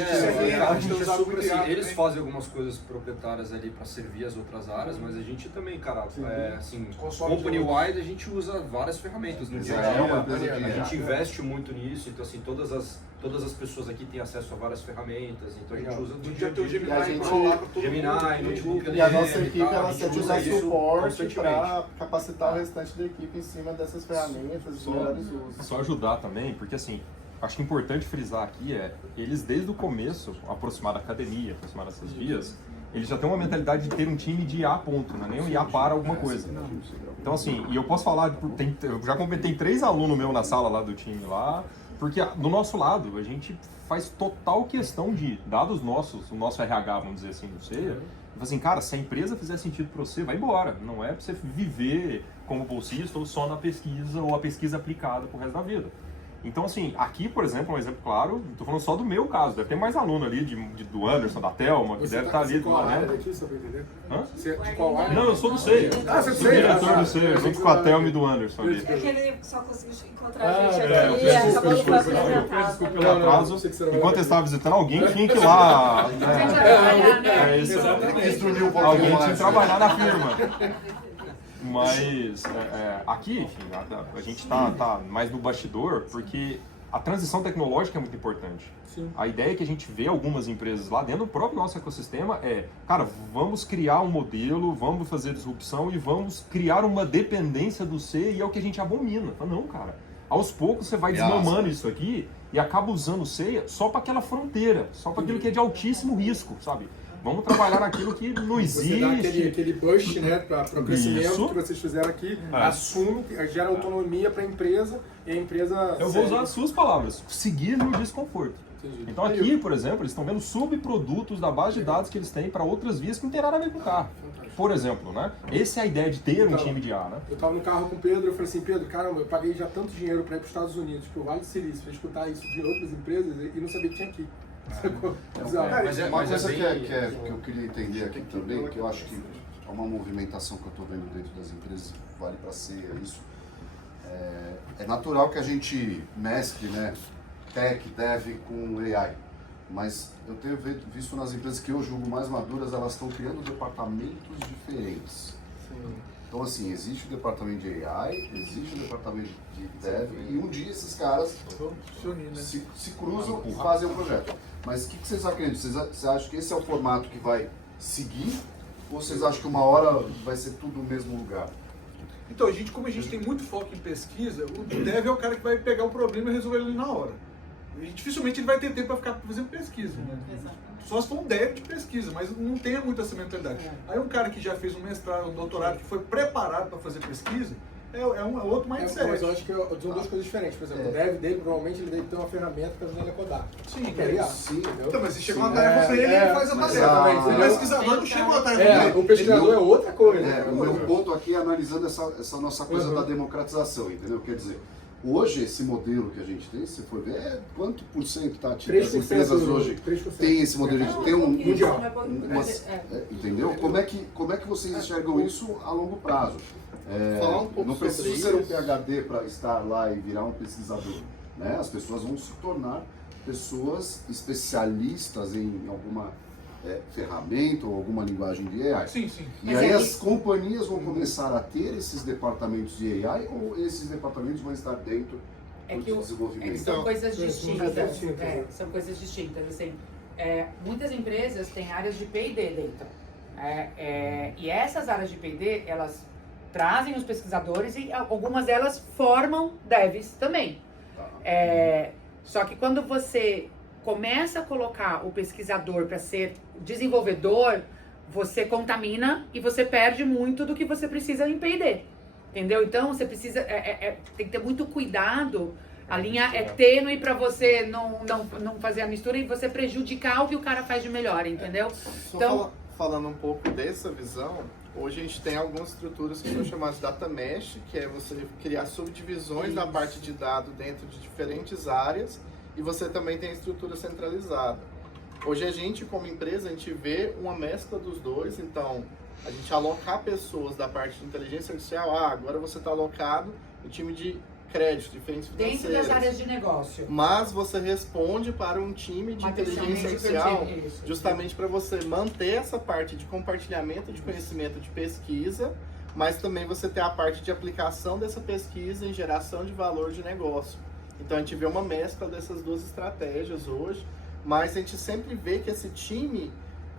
eles fazem algumas coisas proprietárias ali para servir as outras áreas, mas a gente também, cara, assim, company-wide a gente usa várias ferramentos no dia a dia. A gente investe muito nisso, então assim, todas as todas as pessoas aqui têm acesso a várias ferramentas, então a gente usa do Já tem o Gemini E a gente- pra rolar pra todo Gemini, mundo. notebook E a dele nossa equipe, tal, a ela gente sempre usa dá isso suporte constantemente. para capacitar o restante da equipe em cima dessas ferramentas de melhores usos. Só ajudar também, porque assim, acho que é importante frisar aqui eles desde o começo, aproximar da academia, aproximar dessas vias, eles já têm uma mentalidade de ter um time de IA ponto, não é nem um IA para alguma coisa. Então assim, e eu posso falar, eu já comentei 3 alunos meus na sala lá do time lá, porque do nosso lado, a gente faz total questão de, dados nossos, o nosso RH, vamos dizer assim, do CEA, assim, cara, se a empresa fizer sentido para você, vai embora. Não é para você viver como bolsista ou só na pesquisa ou a pesquisa aplicada pro resto da vida. Então, assim, aqui, por exemplo, um exemplo claro, estou falando só do meu caso, deve ter mais aluno ali do Anderson, da Thelma, que deve estar ali do qual área lado. daqui, só pra entender? Hã? Você, de qual área? Não, eu sou do CEA. Ah, você é do Sou CEA? diretor do CEA, junto com a Thelma e do Anderson ali. É que ele só conseguiu encontrar a gente é, aqui e acabou não foi apresentado. Pelo atraso, enquanto eu estava visitando, alguém tinha que ir lá. É isso. Alguém tinha que trabalhar na firma. Mas aqui, enfim, a gente tá mais no bastidor, porque a transição tecnológica é muito importante. Sim. A ideia que a gente vê algumas empresas lá dentro do próprio nosso ecossistema é, cara, vamos criar um modelo, vamos fazer disrupção e vamos criar uma dependência do C, e é o que a gente abomina. Fala, não, cara, aos poucos você vai desmamando isso aqui e acaba usando o C só para aquela fronteira, só para aquilo que é de altíssimo risco, sabe? Vamos trabalhar naquilo que não existe. Você dá aquele push, né, para o crescimento Isso. que vocês fizeram aqui, assume, gera autonomia para a empresa e a empresa... Eu vou usar as suas palavras, seguir no desconforto. Entendi. Então aqui, por exemplo, eles estão vendo subprodutos da base de dados que eles têm para outras vias que não tem nada a ver com o carro. Por exemplo, né? Essa é a ideia de ter um time de A, né? Eu tava no carro com o Pedro, eu falei assim, Pedro, caramba, eu paguei já tanto dinheiro para ir para os Estados Unidos, pro Vale do Silício, para escutar isso de outras empresas e não sabia que tinha aqui. Uma coisa que eu queria entender aqui também, que eu acho que é uma movimentação que eu estou vendo dentro das empresas, vale para ser isso, é natural que a gente mescle, né, tech, dev com AI, mas eu tenho visto nas empresas que eu julgo mais maduras, elas estão criando departamentos diferentes. Sim. Então assim, existe o departamento de AI, existe o departamento de dev, e um dia esses caras se cruzam e fazem um projeto. Mas o que vocês acreditam? Vocês acham que esse é o formato que vai seguir? Ou vocês acham que uma hora vai ser tudo no mesmo lugar? Então, como a gente tem muito foco em pesquisa, o dev é o cara que vai pegar o problema e resolver ele na hora. E dificilmente ele vai ter tempo para ficar fazendo pesquisa. Só se for um dev de pesquisa, mas não tem muito essa mentalidade. Aí um cara que já fez um mestrado, um doutorado, que foi preparado para fazer pesquisa, é um outro mindset. Mas eu acho que são duas coisas diferentes. Por exemplo, o dev dele, provavelmente, ele deve ter uma ferramenta que ajuda ele a codar. Sim, entendeu? Então, mas se chega uma tarefa pra ele, ele faz a tarefa. O pesquisador não chega uma tarefa pra ele. O pesquisador é outra coisa. O meu ponto aqui é analisando essa nossa coisa da democratização, entendeu? Quer dizer, hoje esse modelo que a gente tem, se for ver, quanto por cento tá, tipo, as empresas hoje têm esse modelo de ter entendeu? Como é que vocês enxergam isso a longo prazo? Não precisa ser um PhD para estar lá e virar um pesquisador, né? As pessoas vão se tornar pessoas especialistas em alguma ferramenta ou alguma linguagem de AI. Sim, sim. E aí as companhias vão começar a ter esses departamentos de AI, ou esses departamentos vão estar dentro do desenvolvimento? São coisas distintas. São coisas distintas. Assim, muitas empresas têm áreas de P&D dentro. E essas áreas de P&D, elas trazem os pesquisadores e algumas delas formam devs também. Só que quando você começa a colocar o pesquisador para ser desenvolvedor, você contamina e você perde muito do que você precisa em P&D. Entendeu? Então você precisa, tem que ter muito cuidado. A linha é tênue para você não fazer a mistura e você prejudicar o que o cara faz de melhor, entendeu? Então, falando um pouco dessa visão, hoje a gente tem algumas estruturas que são chamadas de data mesh, que é você criar subdivisões da parte de dado dentro de diferentes áreas, e você também tem a estrutura centralizada. Hoje a gente, como empresa, a gente vê uma mescla dos dois, então a gente alocar pessoas da parte de inteligência artificial, agora você está alocado no time de crédito, diferentes financeiras. Dentro das áreas de negócio. Mas você responde para um time de inteligência artificial, justamente para você manter essa parte de compartilhamento de conhecimento de pesquisa, mas também você ter a parte de aplicação dessa pesquisa em geração de valor de negócio. Então a gente vê uma mescla dessas duas estratégias hoje, mas a gente sempre vê que esse time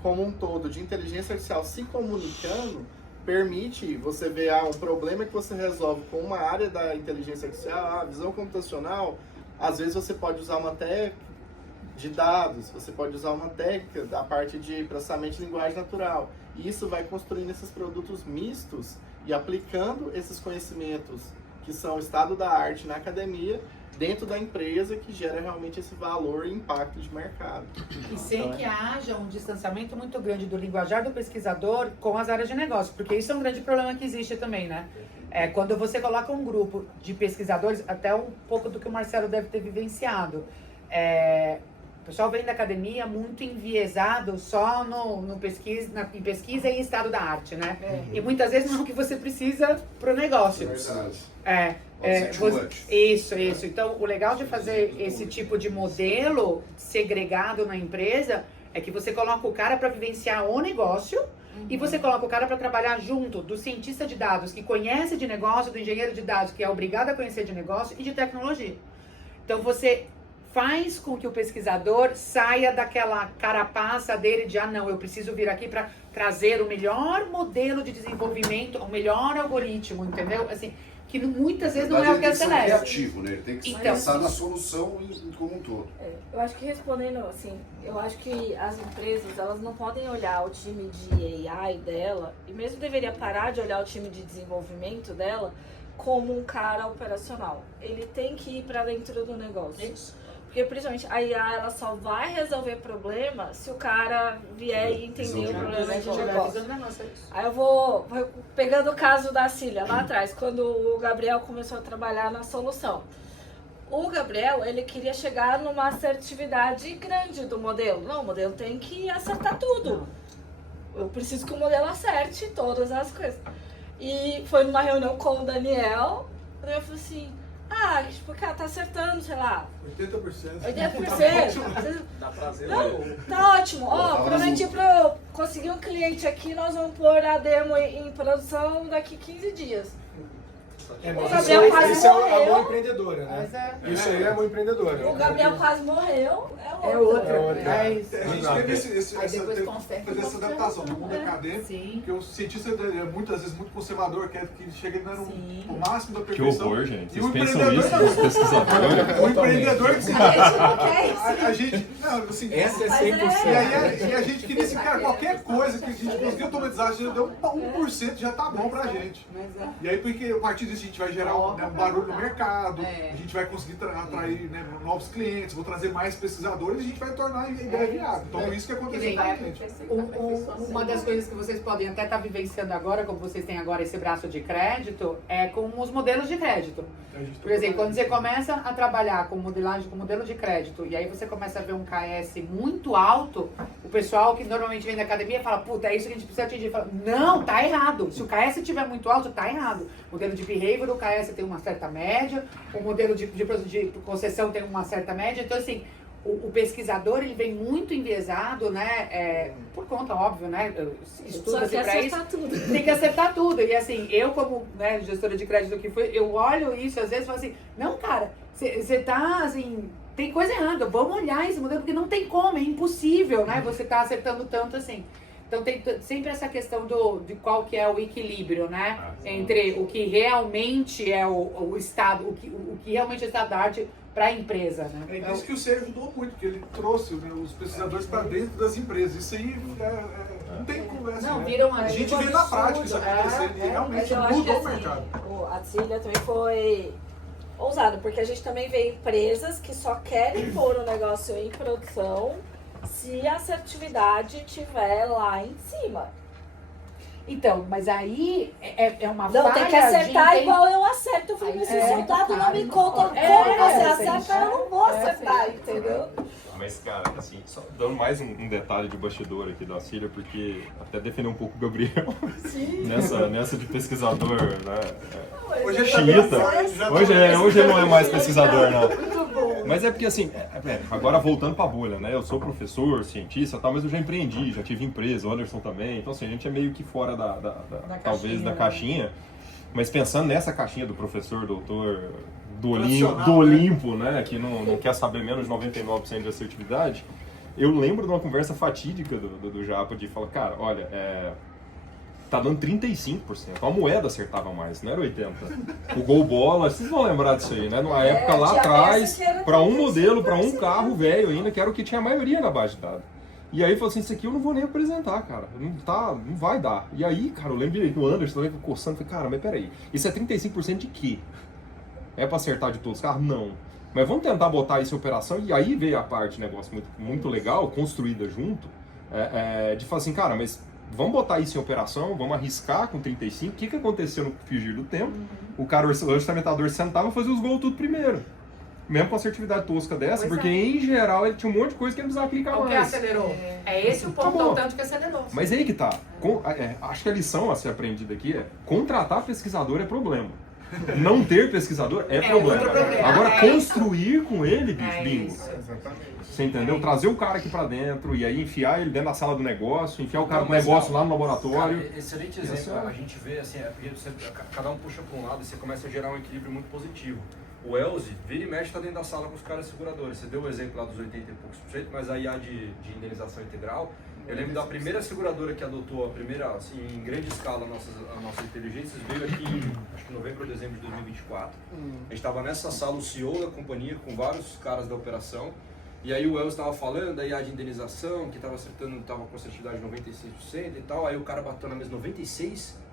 como um todo de inteligência artificial se comunicando permite você ver um problema que você resolve com uma área da inteligência artificial, a visão computacional, às vezes você pode usar uma técnica de dados, você pode usar uma técnica da parte de processamento de linguagem natural. E isso vai construindo esses produtos mistos e aplicando esses conhecimentos que são estado da arte na academia dentro da empresa, que gera realmente esse valor e impacto de mercado. E sem que haja um distanciamento muito grande do linguajar do pesquisador com as áreas de negócio, porque isso é um grande problema que existe também, né? Quando você coloca um grupo de pesquisadores, até um pouco do que o Marcelo deve ter vivenciado, o pessoal vem da academia muito enviesado só em pesquisa e em estado da arte, né? E muitas vezes não é o que você precisa para o negócio. Isso. Então, o legal de fazer esse tipo de modelo segregado na empresa é que você coloca o cara para vivenciar o negócio e você coloca o cara para trabalhar junto do cientista de dados que conhece de negócio, do engenheiro de dados que é obrigado a conhecer de negócio e de tecnologia. Então, você faz com que o pesquisador saia daquela carapaça dele de não, eu preciso vir aqui para trazer o melhor modelo de desenvolvimento, o melhor algoritmo, entendeu? Assim, que muitas vezes não é o que ele é criativo, né? Ele tem que pensar na solução como um todo. Eu acho que respondendo assim, eu acho que as empresas, elas não podem olhar o time de AI dela, e mesmo deveria parar de olhar o time de desenvolvimento dela como um cara operacional. Ele tem que ir para dentro do negócio. Isso. Porque, principalmente, a IA, ela só vai resolver problema se o cara vier e entender o problema de negócio. Aí eu vou pegando o caso da Cília, lá atrás, quando o Gabriel começou a trabalhar na solução. O Gabriel, ele queria chegar numa assertividade grande do modelo. Não, o modelo tem que acertar tudo. Eu preciso que o modelo acerte todas as coisas. E foi numa reunião com o Daniel, eu falei assim... tipo, cara, tá acertando, sei lá. 80%. 80%. Dá prazer. Não, tá ótimo. Prometi pra conseguir um cliente aqui, nós vamos pôr a demo em produção daqui 15 dias. O Gabriel quase morreu. É a mão empreendedora, né? Isso aí é a mão empreendedora. O Gabriel quase morreu, é outra. A gente teve essa adaptação no mundo acadêmico, porque o cientista é muitas vezes muito conservador, quer que ele chegue no máximo da perfeição. Que horror, gente. Vocês pensam isso dos pesquisadores? O empreendedor a gente, assim, essa é 100%. E a gente queria assim, cara, qualquer coisa que a gente conseguir automatizar, já deu 1% já tá bom pra gente. E aí, porque a partir disso a gente vai gerar um barulho no mercado, a gente vai conseguir atrair novos clientes, vou trazer mais pesquisadores e a gente vai tornar a ideia viável. Então, isso que aconteceu com a gente. Uma das coisas que vocês podem até estar vivenciando agora, como vocês têm agora esse braço de crédito, é com os modelos de crédito. Por exemplo, quando você começa a trabalhar com modelagem, com modelo de crédito, e aí você começa a ver um KS muito alto, o pessoal que normalmente vem da academia fala, puta, é isso que a gente precisa atingir. Fala, não, tá errado. Se o KS estiver muito alto, tá errado. O modelo de behavior do KS tem uma certa média, o modelo de concessão tem uma certa média. Então, assim, o pesquisador, ele vem muito enviesado, né, por conta, óbvio, né, estuda-se pra isso, tem que acertar tudo. E assim, eu como gestora de crédito que fui, eu olho isso, às vezes, e falo assim, não, cara, você tá, assim, tem coisa errada, vamos olhar esse modelo, porque não tem como, é impossível, né, você tá acertando tanto assim. Então tem sempre essa questão de qual que é o equilíbrio, né, entre o que realmente é o estado, o que realmente é o estado da arte para a empresa, né? É isso que o Sérgio ajudou muito, porque ele trouxe os pesquisadores para dentro das empresas. Isso aí não tem conversa. Não, viram a gente vê na prática isso acontecer e realmente mudou o mercado. A Cília também foi ousado, porque a gente também vê empresas que só querem pôr o negócio em produção se a assertividade estiver lá em cima. Então, mas aí é uma falha. Não, tem que acertar igual eu acerto. Eu falei, mas se o soldado não me conta como você acerta, eu não vou acertar, entendeu? Mas, cara, assim, só dando mais um detalhe de bastidor aqui da Cília, porque até defender um pouco o Gabriel nessa de pesquisador, né? Hoje é xiita. Hoje ele não é mais pesquisador, não. Mas é porque, assim, agora voltando pra bolha, né? Eu sou professor, cientista e tal, mas eu já empreendi, já tive empresa, o Anderson também. Então, assim, a gente é meio que fora talvez da caixinha. Mas pensando nessa caixinha do professor, doutor, do Olimpo, né, que não quer saber menos de 99% de assertividade, eu lembro de uma conversa fatídica do Japa de falar, cara, olha, tá dando 35%. A moeda acertava mais, não era 80%. O gol bola, vocês vão lembrar disso aí, né? Numa época lá atrás, para um modelo, para um carro velho ainda, que era o que tinha a maioria na base de dados. E aí falou assim, isso aqui eu não vou nem apresentar, cara. Não vai dar. E aí, cara, eu lembro do Anderson também coçando, falei, cara, mas peraí, isso é 35% de quê? É para acertar de todos os carros? Não. Mas vamos tentar botar isso em operação, e aí veio a parte, negócio muito legal, construída junto, de falar assim, cara, mas vamos botar isso em operação, vamos arriscar com 35, o que aconteceu no fugir do tempo? O cara, o orçamentador sentava e fazia os gols tudo primeiro. Mesmo com assertividade tosca dessa, porque em geral ele tinha um monte de coisa que ele precisava clicar mais. O que acelerou? É esse o ponto, o tanto que acelerou. Mas aí que tá. Acho que a lição a ser aprendida aqui é contratar pesquisador é problema. Não ter pesquisador é problema. Agora, construir com ele, bicho, bingo. Você entendeu? Trazer o cara aqui pra dentro e aí enfiar ele dentro da sala do negócio, enfiar o cara do negócio lá no laboratório. Cara, excelente exemplo. A gente vê assim, cada um puxa pra um lado e você começa a gerar um equilíbrio muito positivo. O Elze, vira e mexe, está dentro da sala com os caras seguradores. Você deu o exemplo lá dos 80 e poucos por cento, mas a IA de indenização integral, eu lembro da primeira seguradora que adotou a primeira, assim, em grande escala, a nossa inteligência, veio aqui em, acho que novembro ou dezembro de 2024. A gente estava nessa sala, o CEO da companhia, com vários caras da operação, e aí o Elze estava falando da IA de indenização, que estava acertando, estava com assertividade de 96% e tal, aí o cara bateu na mesa 96%.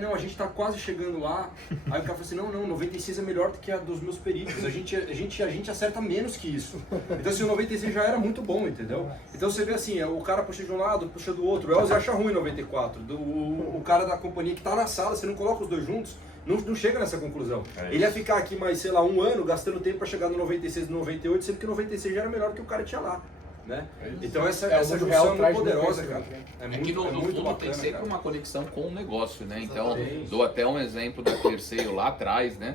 Não, a gente tá quase chegando lá. Aí o cara falou assim, não, 96 é melhor do que a dos meus peritos. A gente acerta menos que isso. Então assim, o 96 já era muito bom, entendeu? Então você vê assim, o cara puxa de um lado, puxa do outro. O Elze acha ruim 94. O cara da companhia que tá na sala, você não coloca os dois juntos, não chega nessa conclusão. Ele ia ficar aqui mais, sei lá, um ano, gastando tempo para chegar no 96 e no 98, sendo que o 96 já era melhor do que o cara tinha lá. Né? Então essa junção é muito poderosa, cara. Que no fundo tem sempre uma conexão com o negócio, né? Então, dou até um exemplo da Terceiro lá atrás, né?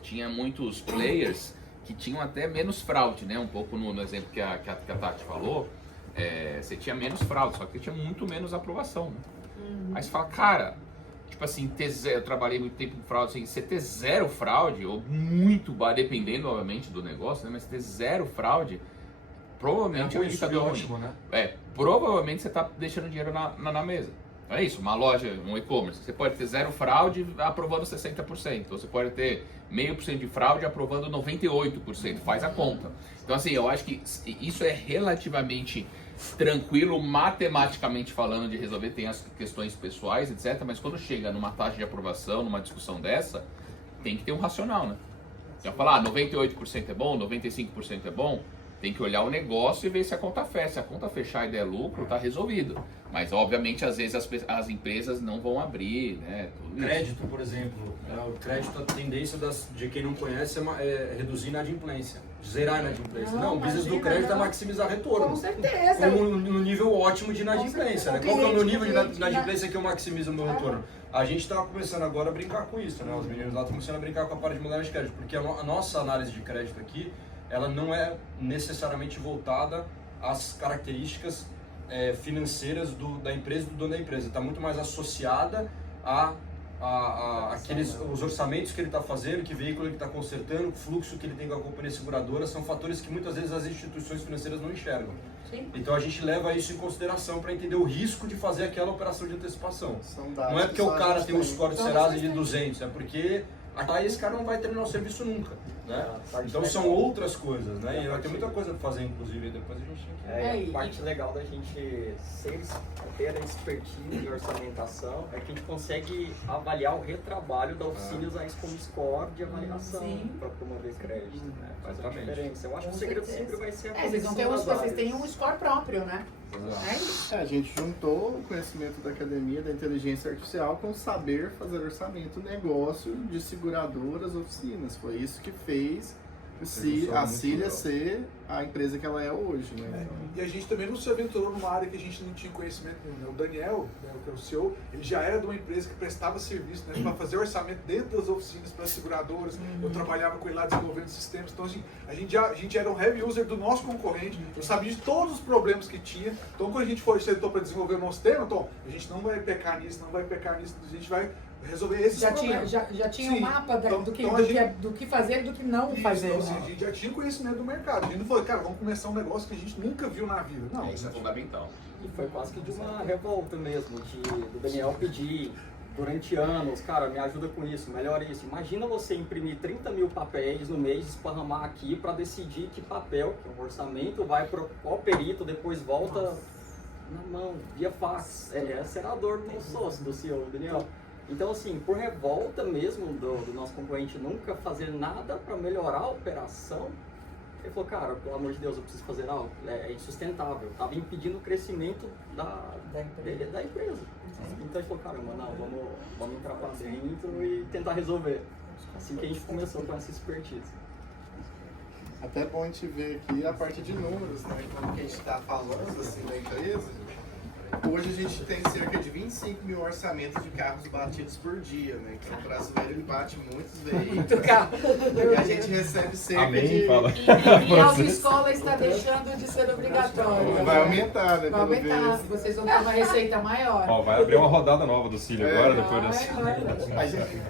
Tinha muitos players que tinham até menos fraude, né? Um pouco no exemplo que a Tati falou, você tinha menos fraude, só que tinha muito menos aprovação, né? Aí você fala, cara, tipo assim, eu trabalhei muito tempo com fraude, assim, você ter zero fraude, ou muito, dependendo, obviamente, do negócio, né? Mas ter zero fraude, provavelmente é um indicador ótimo, né? Provavelmente você está deixando dinheiro na mesa. É isso, uma loja, um e-commerce. Você pode ter zero fraude aprovando 60%. Ou você pode ter 0,5% de fraude aprovando 98%. Faz a conta. Então, assim, eu acho que isso é relativamente tranquilo, matematicamente falando, de resolver. Tem as questões pessoais, etc. Mas quando chega numa taxa de aprovação, numa discussão dessa, tem que ter um racional, né? Você vai falar, 98% é bom, 95% é bom. Tem que olhar o negócio e ver se a conta fecha. Se a conta fechar e der lucro, tá resolvido. Mas, obviamente, às vezes as empresas não vão abrir, né? Crédito, por exemplo. O crédito, a tendência de quem não conhece é reduzir inadimplência. Zerar a inadimplência. Não, o business do crédito é maximizar retorno. Com certeza. No nível ótimo de inadimplência. Né? Qual que é o meu nível de inadimplência que eu maximizo o meu retorno? A gente está começando agora a brincar com isso, né? Os meninos lá estão começando a brincar com a parte de modalidade de crédito. Porque a nossa análise de crédito aqui, ela não é necessariamente voltada às características financeiras da empresa e do dono da empresa. Está muito mais associada os orçamentos que ele está fazendo, que veículo ele está consertando, o fluxo que ele tem com a companhia seguradora, são fatores que muitas vezes as instituições financeiras não enxergam. Sim. Então a gente leva isso em consideração para entender o risco de fazer aquela operação de antecipação. Não é porque o cara tem um score de Serasa de 200, é porque aí esse cara não vai terminar o serviço nunca, né? Então são outras coisas, né? E tem muita coisa para fazer, inclusive, depois a gente tem que... A parte legal da gente ter a expertise em orçamentação é que a gente consegue avaliar o retrabalho da oficina e usar isso como score de avaliação para promover crédito, né? Faz uma diferença. Eu acho que o segredo sempre vai ser a vocês têm um score próprio, né? A gente juntou o conhecimento da academia, da inteligência artificial, com o saber fazer orçamento, negócio de seguradoras, oficinas. Foi isso que fez a Cília ser a empresa que ela é hoje, né? E a gente também não se aventurou numa área que a gente não tinha conhecimento nenhum, né? O Daniel, que é o CEO, ele já era de uma empresa que prestava serviço, né, para fazer orçamento dentro das oficinas para seguradoras. Eu trabalhava com ele lá desenvolvendo sistemas. Então, assim, a gente era um heavy user do nosso concorrente. Eu sabia de todos os problemas que tinha. Então, quando a gente sentou para desenvolver o nosso tema, então, a gente não vai pecar nisso, a gente vai resolver esses problemas. Já tinha um mapa do que fazer e do que não fazer. Então, assim, a gente já tinha conhecimento do mercado. A gente não falou, cara, vamos começar um negócio que a gente nunca viu na vida. Não, isso é fundamental. E foi quase que de uma revolta mesmo, do Daniel pedir durante anos, cara, me ajuda com isso, melhora isso. Imagina você imprimir 30 mil papéis no mês, esparramar aqui para decidir que papel, que é um orçamento, vai para qual perito, depois volta na mão, via fax. Ele é senador do sócio, do CEO, Daniel. Então, assim, por revolta mesmo do nosso concorrente nunca fazer nada para melhorar a operação, ele falou, cara, pelo amor de Deus, eu preciso fazer algo, é insustentável. Estava impedindo o crescimento da empresa. Então ele falou, caramba, não, vamos entrar pra dentro e tentar resolver. Assim que a gente começou com essa expertise. Até bom a gente ver aqui a parte de números, né? Como que a gente está falando assim da empresa. Hoje a gente tem cerca de 25 mil orçamentos de carros batidos por dia, né? Então o brasileiro ele bate muitos veículos. E a gente recebe cerca de... E a autoescola está deixando de ser obrigatória. Vai aumentar, né? Vai aumentar. Vocês vão ter uma receita maior. Ó, vai abrir uma rodada nova do Cílio agora, depois dessa.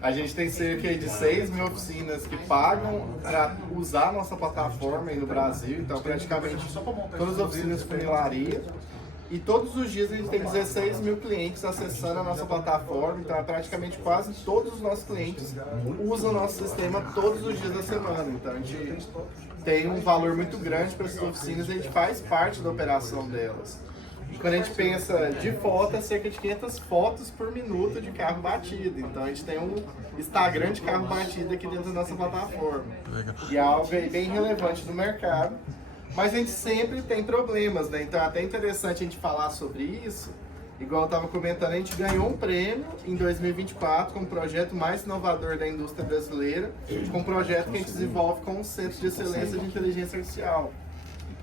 A gente tem cerca de 6 mil oficinas que pagam para usar a nossa plataforma aí no Brasil. Então, praticamente todas as oficinas de funilaria. E todos os dias a gente tem 16 mil clientes acessando a nossa plataforma. Então, praticamente quase todos os nossos clientes usam o nosso sistema todos os dias da semana. Então, a gente tem um valor muito grande para essas oficinas e a gente faz parte da operação delas. E quando a gente pensa de foto, é cerca de 500 fotos por minuto de carro batido. Então a gente tem um Instagram de carro batido aqui dentro da nossa plataforma. E é algo bem relevante no mercado. Mas a gente sempre tem problemas, né? Então é até interessante a gente falar sobre isso. Igual eu estava comentando, a gente ganhou um prêmio em 2024 com o projeto mais inovador da indústria brasileira, com um projeto que a gente desenvolve com o Centro de Excelência de Inteligência Artificial.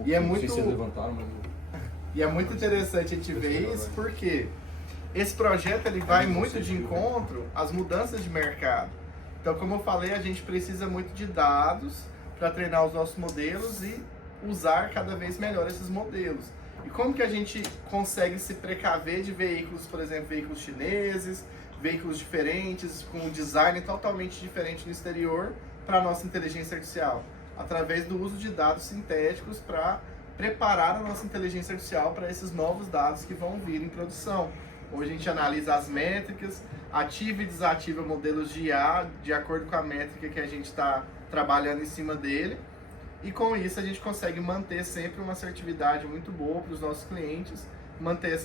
E é muito... E é muito interessante a gente ver isso, porque esse projeto ele vai muito de encontro às mudanças de mercado. Então, como eu falei, a gente precisa muito de dados para treinar os nossos modelos e usar cada vez melhor esses modelos. E como que a gente consegue se precaver de veículos, por exemplo, veículos chineses, veículos diferentes, com um design totalmente diferente no exterior, para a nossa inteligência artificial? Através do uso de dados sintéticos para preparar a nossa inteligência artificial para esses novos dados que vão vir em produção. Hoje a gente analisa as métricas, ativa e desativa modelos de IA de acordo com a métrica que a gente está trabalhando em cima dele. E com isso a gente consegue manter sempre uma assertividade muito boa para os nossos clientes, manter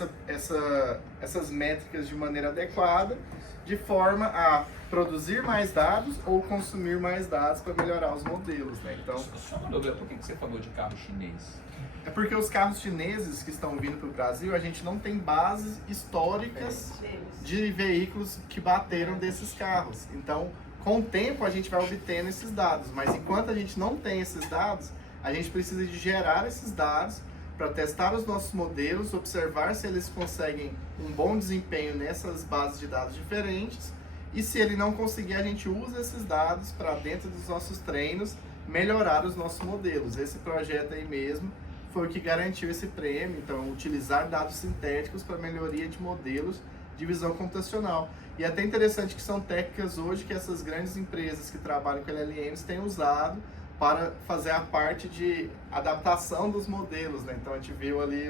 essas métricas de maneira adequada, de forma a produzir mais dados ou consumir mais dados para melhorar os modelos, né? Então, só uma dúvida, por que você falou de carro chinês? É porque os carros chineses que estão vindo para o Brasil, a gente não tem bases históricas de veículos que bateram desses carros. Então, com o tempo a gente vai obtendo esses dados, mas enquanto a gente não tem esses dados, a gente precisa de gerar esses dados para testar os nossos modelos, observar se eles conseguem um bom desempenho nessas bases de dados diferentes, e se ele não conseguir, a gente usa esses dados para dentro dos nossos treinos melhorar os nossos modelos. Esse projeto aí mesmo foi o que garantiu esse prêmio, então utilizar dados sintéticos para melhoria de modelos de visão computacional. E é até interessante que são técnicas hoje que essas grandes empresas que trabalham com LLMs têm usado para fazer a parte de adaptação dos modelos, né? Então a gente viu ali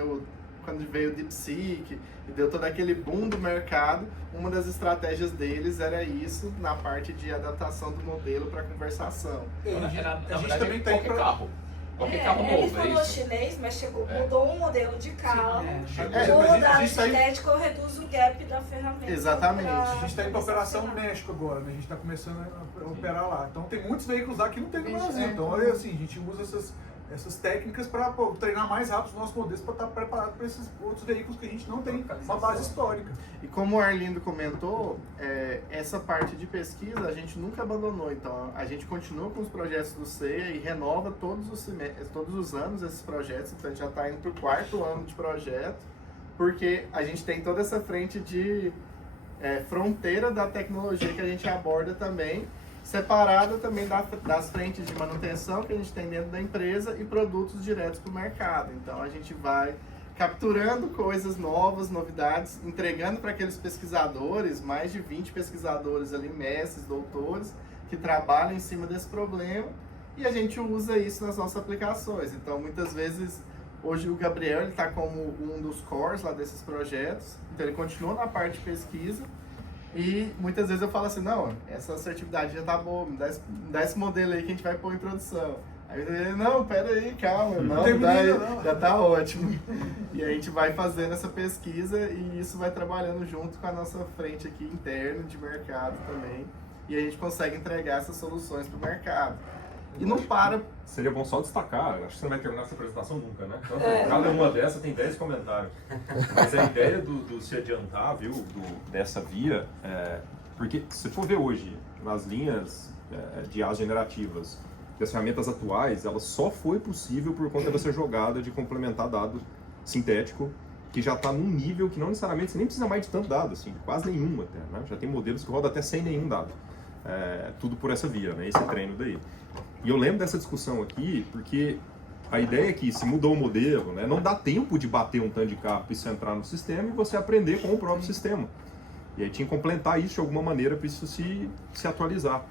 quando veio o DeepSeek e deu todo aquele boom do mercado, uma das estratégias deles era isso na parte de adaptação do modelo para conversação. A gente também tem carro. Qualquer carro novo, ele falou chinês, mas mudou um modelo de carro. Com o dado sintético, reduz o gap da ferramenta. Exatamente. A gente está indo para operação no México agora, né? A gente está começando a operar lá. Então tem muitos veículos lá que não tem no Brasil. Então, assim, a gente usa essas técnicas para treinar mais rápido os nossos modelos para estar preparado para esses outros veículos que a gente não tem uma base histórica. E como o Arlindo comentou, essa parte de pesquisa a gente nunca abandonou. Então a gente continua com os projetos do CEA e renova todos os anos esses projetos. Então a gente já está indo para o 4º ano de projeto, porque a gente tem toda essa frente de fronteira da tecnologia que a gente aborda também, separada também das frentes de manutenção que a gente tem dentro da empresa e produtos diretos para o mercado. Então a gente vai capturando coisas novas, novidades, entregando para aqueles pesquisadores, mais de 20 pesquisadores ali, mestres, doutores, que trabalham em cima desse problema, e a gente usa isso nas nossas aplicações. Então, muitas vezes, hoje o Gabriel está como um dos cores lá desses projetos, então ele continua na parte de pesquisa, e muitas vezes eu falo assim, não, essa assertividade já tá boa, me dá esse modelo aí que a gente vai pôr em produção. Aí ele, não, pera aí, calma, não, já tá ótimo. E a gente vai fazendo essa pesquisa e isso vai trabalhando junto com a nossa frente aqui interna de mercado também. E a gente consegue entregar essas soluções para o mercado. E não para... Seria bom só destacar, acho que você não vai terminar essa apresentação nunca, né? Então, cada uma dessas tem 10 comentários. Mas a ideia do se adiantar, viu, dessa via, porque se for ver hoje, nas linhas de IAs generativas, as ferramentas atuais, ela só foi possível por conta dessa jogada de complementar dado sintético, que já está num nível que não necessariamente você nem precisa mais de tanto dado, assim, quase nenhum até, né? Já tem modelos que rodam até sem nenhum dado. Tudo por essa via, né? Esse treino daí. E eu lembro dessa discussão aqui, porque a ideia é que se mudou o modelo, né? Não dá tempo de bater um tanto de capa e isso entrar no sistema e você aprender com o próprio sistema. E aí tinha que complementar isso de alguma maneira para isso se atualizar.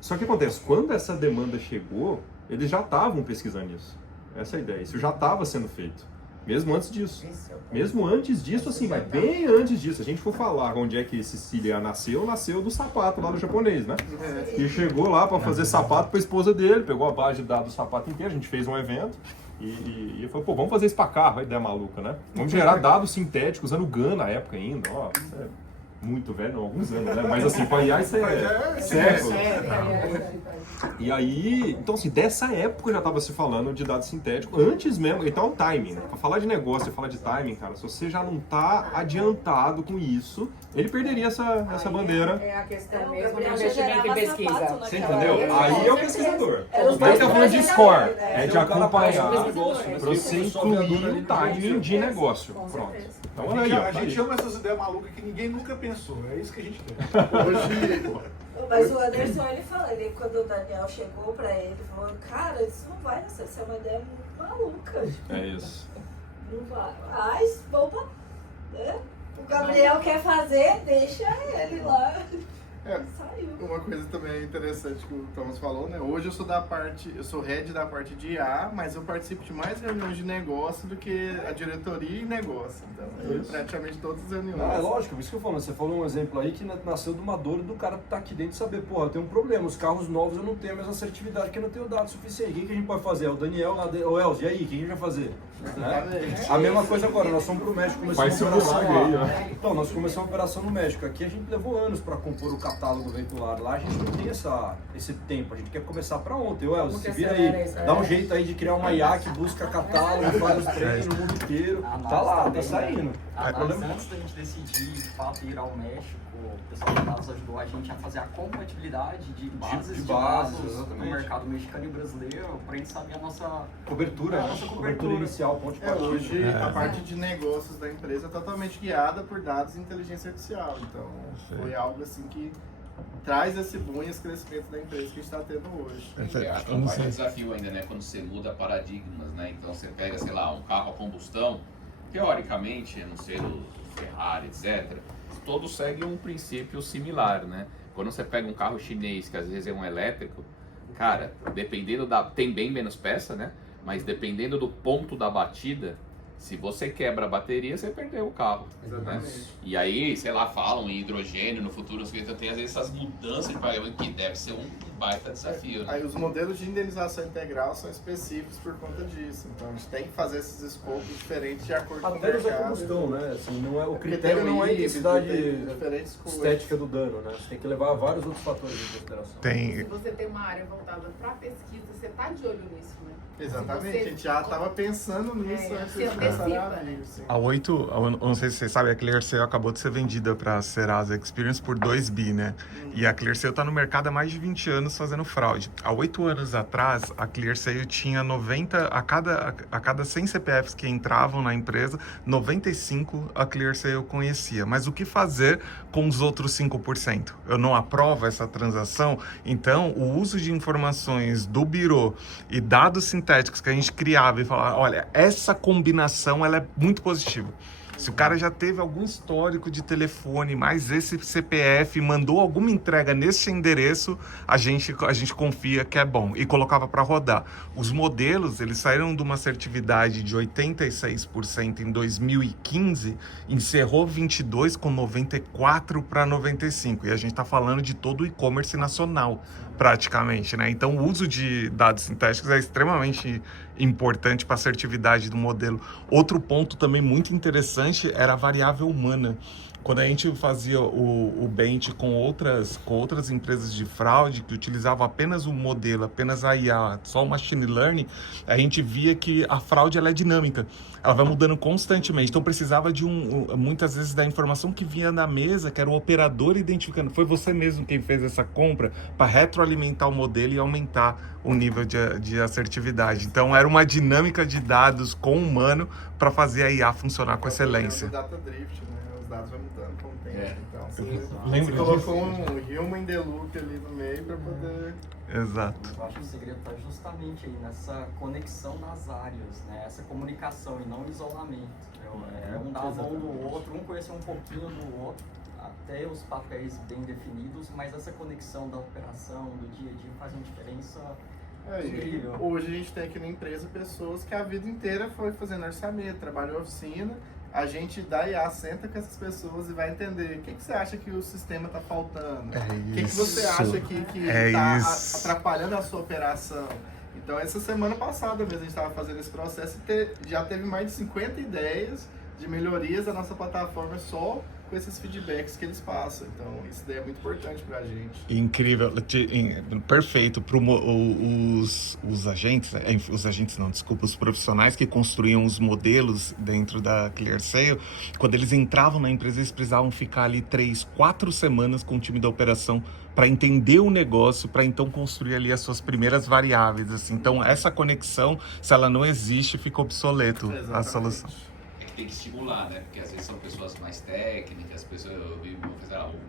Só que acontece, quando essa demanda chegou, eles já estavam pesquisando isso. Essa é a ideia, isso já estava sendo feito. Mesmo antes disso. Mesmo antes disso, assim, mas bem antes disso. Se a gente for falar onde é que esse Cilia nasceu do sapato lá do japonês, né? E chegou lá para fazer sapato para a esposa dele, pegou a base de dados do sapato inteiro, a gente fez um evento e falou, pô, vamos fazer isso para carro, a ideia maluca, né? Vamos gerar dados sintéticos usando GAN na época ainda, ó. Muito velho, não, alguns anos, né? Mas assim, para IA isso é século. E aí, então assim, dessa época já estava se falando de dados sintéticos, antes mesmo, então é o timing, né? Para falar de negócio e falar de timing, cara, se você já não está adiantado com isso, ele perderia essa bandeira. É a questão mesmo do investimento em pesquisa. Você entendeu? Aí é o pesquisador. Aí tá falando de score, de acompanhar, para você incluir o timing de negócio. Pronto. Então, a gente chama essas ideias malucas que ninguém nunca pensou. É isso que a gente tem. Mas o Anderson, ele fala, quando o Daniel chegou pra ele, falou, cara, isso não vai ser uma ideia muito maluca. É isso. Não vai. Mas, vamos pra... O Gabriel quer fazer, deixa ele lá. Uma coisa também interessante que o Thomas falou, né? Hoje eu sou head da parte de IA, mas eu participo de mais reuniões de negócio do que a diretoria e negócio. Então, praticamente todas as reuniões. É lógico, isso que eu falo. Você falou um exemplo aí que nasceu de uma dor do cara que tá aqui dentro de saber, porra, tem um problema, os carros novos eu não tenho a mesma assertividade porque eu não tenho dados suficientes. O que a gente pode fazer? O Daniel lá, o Elcio, e aí, o que a gente vai fazer? Né? A mesma coisa agora, nós fomos pro México, começamos uma operação lá. Então, nós começamos uma operação no México. Aqui a gente levou anos para compor o catálogo veicular. Lá a gente não tem esse tempo, a gente quer começar para ontem. O Elcio, se vira aí, dá um jeito aí de criar uma IA que busca catálogo, faz os treinos no mundo inteiro. Tá lá, tá saindo. Mas antes da gente decidir, de fato, ir ao México, o pessoal de dados ajudou a gente a fazer a compatibilidade de bases de dados no mercado mexicano e brasileiro, para a gente saber a nossa cobertura, cobertura inicial, ponto de partida. Hoje, a parte de negócios da empresa é totalmente guiada por dados e inteligência artificial. Então, foi algo assim que traz esse boom e esse crescimento da empresa que a gente está tendo hoje. Acho que é um desafio ainda, né? Quando você muda paradigmas, né? Então, você pega, sei lá, um carro a combustão, teoricamente, a não ser o Ferrari, etc., todos seguem um princípio similar, né? Quando você pega um carro chinês, que às vezes é um elétrico, cara, dependendo tem bem menos peça, né? Mas dependendo do ponto da batida, se você quebra a bateria, você perdeu o carro. Exatamente. Né? E aí, sei lá, falam em hidrogênio no futuro, tem às vezes essas mudanças de pagamento que deve ser um baita desafio. Né? Aí os modelos de indenização integral são específicos por conta disso. Então a gente tem que fazer esses escopos diferentes de acordo com o mercado. Até a combustão, né? Assim, não é, o critério não é a intensidade estética do dano, né? Você tem que levar vários outros fatores em consideração. Se você tem uma área voltada para pesquisa, você está de olho nisso, né? Exatamente, a gente já estava pensando nisso antes de começar a vir. A 8, eu não sei se vocês sabem, a Clearsale acabou de ser vendida para a Serasa Experience por 2 bi, né? E a Clearsale está no mercado há mais de 20 anos fazendo fraude. Há 8 anos atrás, a Clearsale tinha 90, a cada 100 CPFs que entravam na empresa, 95 a Clearsale conhecia. Mas o que fazer com os outros 5%? Eu não aprovo essa transação? Então, o uso de informações do Bureau e dados sintéticos que a gente criava e falava, olha, essa combinação evolução ela é muito positiva. Se o cara já teve algum histórico de telefone, mais esse CPF, mandou alguma entrega nesse endereço, a gente confia que é bom e colocava para rodar. Os modelos, eles saíram de uma assertividade de 86% em 2015, encerrou 22 com 94 para 95. E a gente está falando de todo o e-commerce nacional, praticamente, né? Então, o uso de dados sintéticos é extremamente importante para a assertividade do modelo. Outro ponto também muito interessante era a variável humana. Quando a gente fazia o bench com outras empresas de fraude que utilizavam apenas o modelo, apenas a IA, só o machine learning, a gente via que a fraude ela é dinâmica, ela vai mudando constantemente. Então precisava de muitas vezes da informação que vinha na mesa, que era o operador identificando. Foi você mesmo quem fez essa compra, para retroalimentar o modelo e aumentar o nível de assertividade. Então era uma dinâmica de dados com o humano para fazer a IA funcionar com excelência. O data drift, né? Os dados vão mudando com o tempo. Então Lembra você colocou um human in the loop ali no meio para poder... Exato. Eu acho que o segredo está justamente aí nessa conexão nas áreas, né? Essa comunicação e não isolamento. Um dar a mão do outro, um conhecer um pouquinho do outro, até os papéis bem definidos, mas essa conexão da operação, do dia a dia faz uma diferença incrível. Hoje a gente tem aqui na empresa pessoas que a vida inteira foi fazendo orçamento, trabalhou em oficina. A gente da IA senta com essas pessoas e vai entender o que você acha que o sistema está faltando, o que você acha que está atrapalhando a sua operação. Então, essa semana passada mesmo a gente estava fazendo esse processo e já teve mais de 50 ideias de melhorias da nossa plataforma só com esses feedbacks que eles passam. Então, isso daí é muito importante pra gente. Incrível, perfeito para os agentes, os profissionais que construíam os modelos dentro da ClearSale, quando eles entravam na empresa, eles precisavam ficar ali 3-4 semanas com o time da operação para entender o negócio, para então construir ali as suas primeiras variáveis. Assim. Então, essa conexão, se ela não existe, fica obsoleto a solução. Tem que estimular, né? Porque às vezes são pessoas mais técnicas, pessoas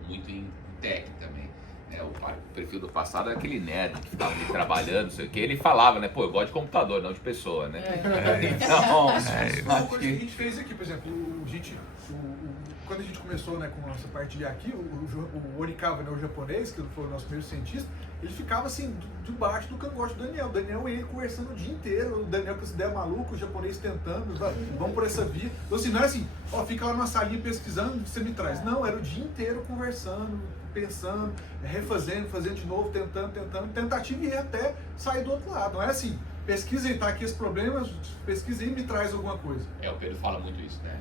muito em tech também. Né? O perfil do passado era aquele nerd que ficava ali trabalhando, não sei o que. Ele falava, né? Pô, eu gosto de computador, não de pessoa, né? Então, uma coisa que a gente fez aqui, por exemplo, quando a gente começou, né, com a nossa parte de aqui, o Orikawa, né, o japonês, que foi o nosso primeiro cientista, ele ficava assim, debaixo do cangote do Daniel. O Daniel e ele conversando o dia inteiro, o Daniel com essa ideia maluca, o japonês tentando, vamos por essa via. Então assim, não é assim, fica lá numa salinha pesquisando, você me traz. Não, era o dia inteiro conversando, pensando, refazendo, fazendo de novo, tentando, tentativa e erro até sair do outro lado. Não é assim, pesquisa e tá aqui esse problema, pesquisa e me traz alguma coisa. O Pedro fala muito isso, né?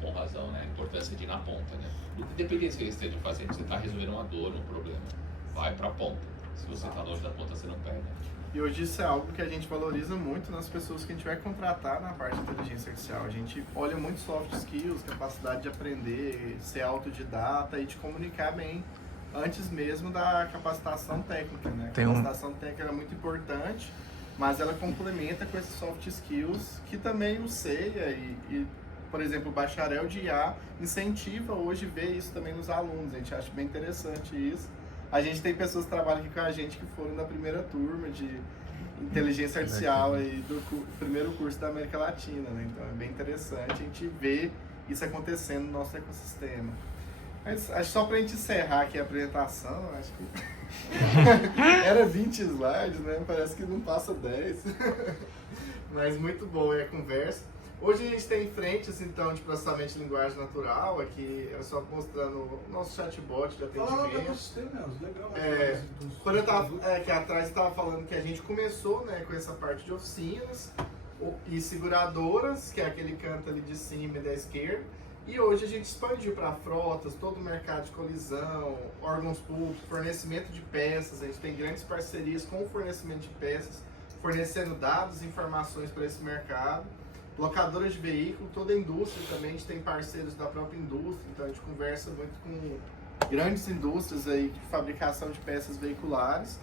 Com razão, né? A importância de ir na ponta, né? Independente do que ele esteja fazendo, você está resolvendo uma dor, um problema, vai para a ponta. Se você está longe da ponta, você não perde. E hoje isso é algo que a gente valoriza muito nas pessoas que a gente vai contratar na parte de inteligência artificial. A gente olha muito soft skills, capacidade de aprender, ser autodidata e de comunicar bem antes mesmo da capacitação técnica, né? A capacitação técnica era muito importante, mas ela complementa com esses soft skills que também o CEIA e por exemplo, o bacharel de IA incentiva hoje ver isso também nos alunos. A gente acha bem interessante isso. A gente tem pessoas que trabalham aqui com a gente que foram da primeira turma de inteligência artificial aí do primeiro curso da América Latina, né? Então é bem interessante a gente ver isso acontecendo no nosso ecossistema. Mas acho que só pra gente encerrar aqui a apresentação, acho que era 20 slides, né? Parece que não passa 10. Mas muito boa a conversa. Hoje a gente tem frentes, então, de processamento de linguagem natural, aqui era só mostrando o nosso chatbot de atendimento. Quando eu estava aqui atrás, estava falando que a gente começou, né, com essa parte de oficinas e seguradoras, que é aquele canto ali de cima e da esquerda, e hoje a gente expandiu para frotas, todo o mercado de colisão, órgãos públicos, fornecimento de peças. A gente tem grandes parcerias com o fornecimento de peças, fornecendo dados e informações para esse mercado. Locadoras de veículo, toda a indústria também, a gente tem parceiros da própria indústria, então a gente conversa muito com grandes indústrias aí de fabricação de peças veiculares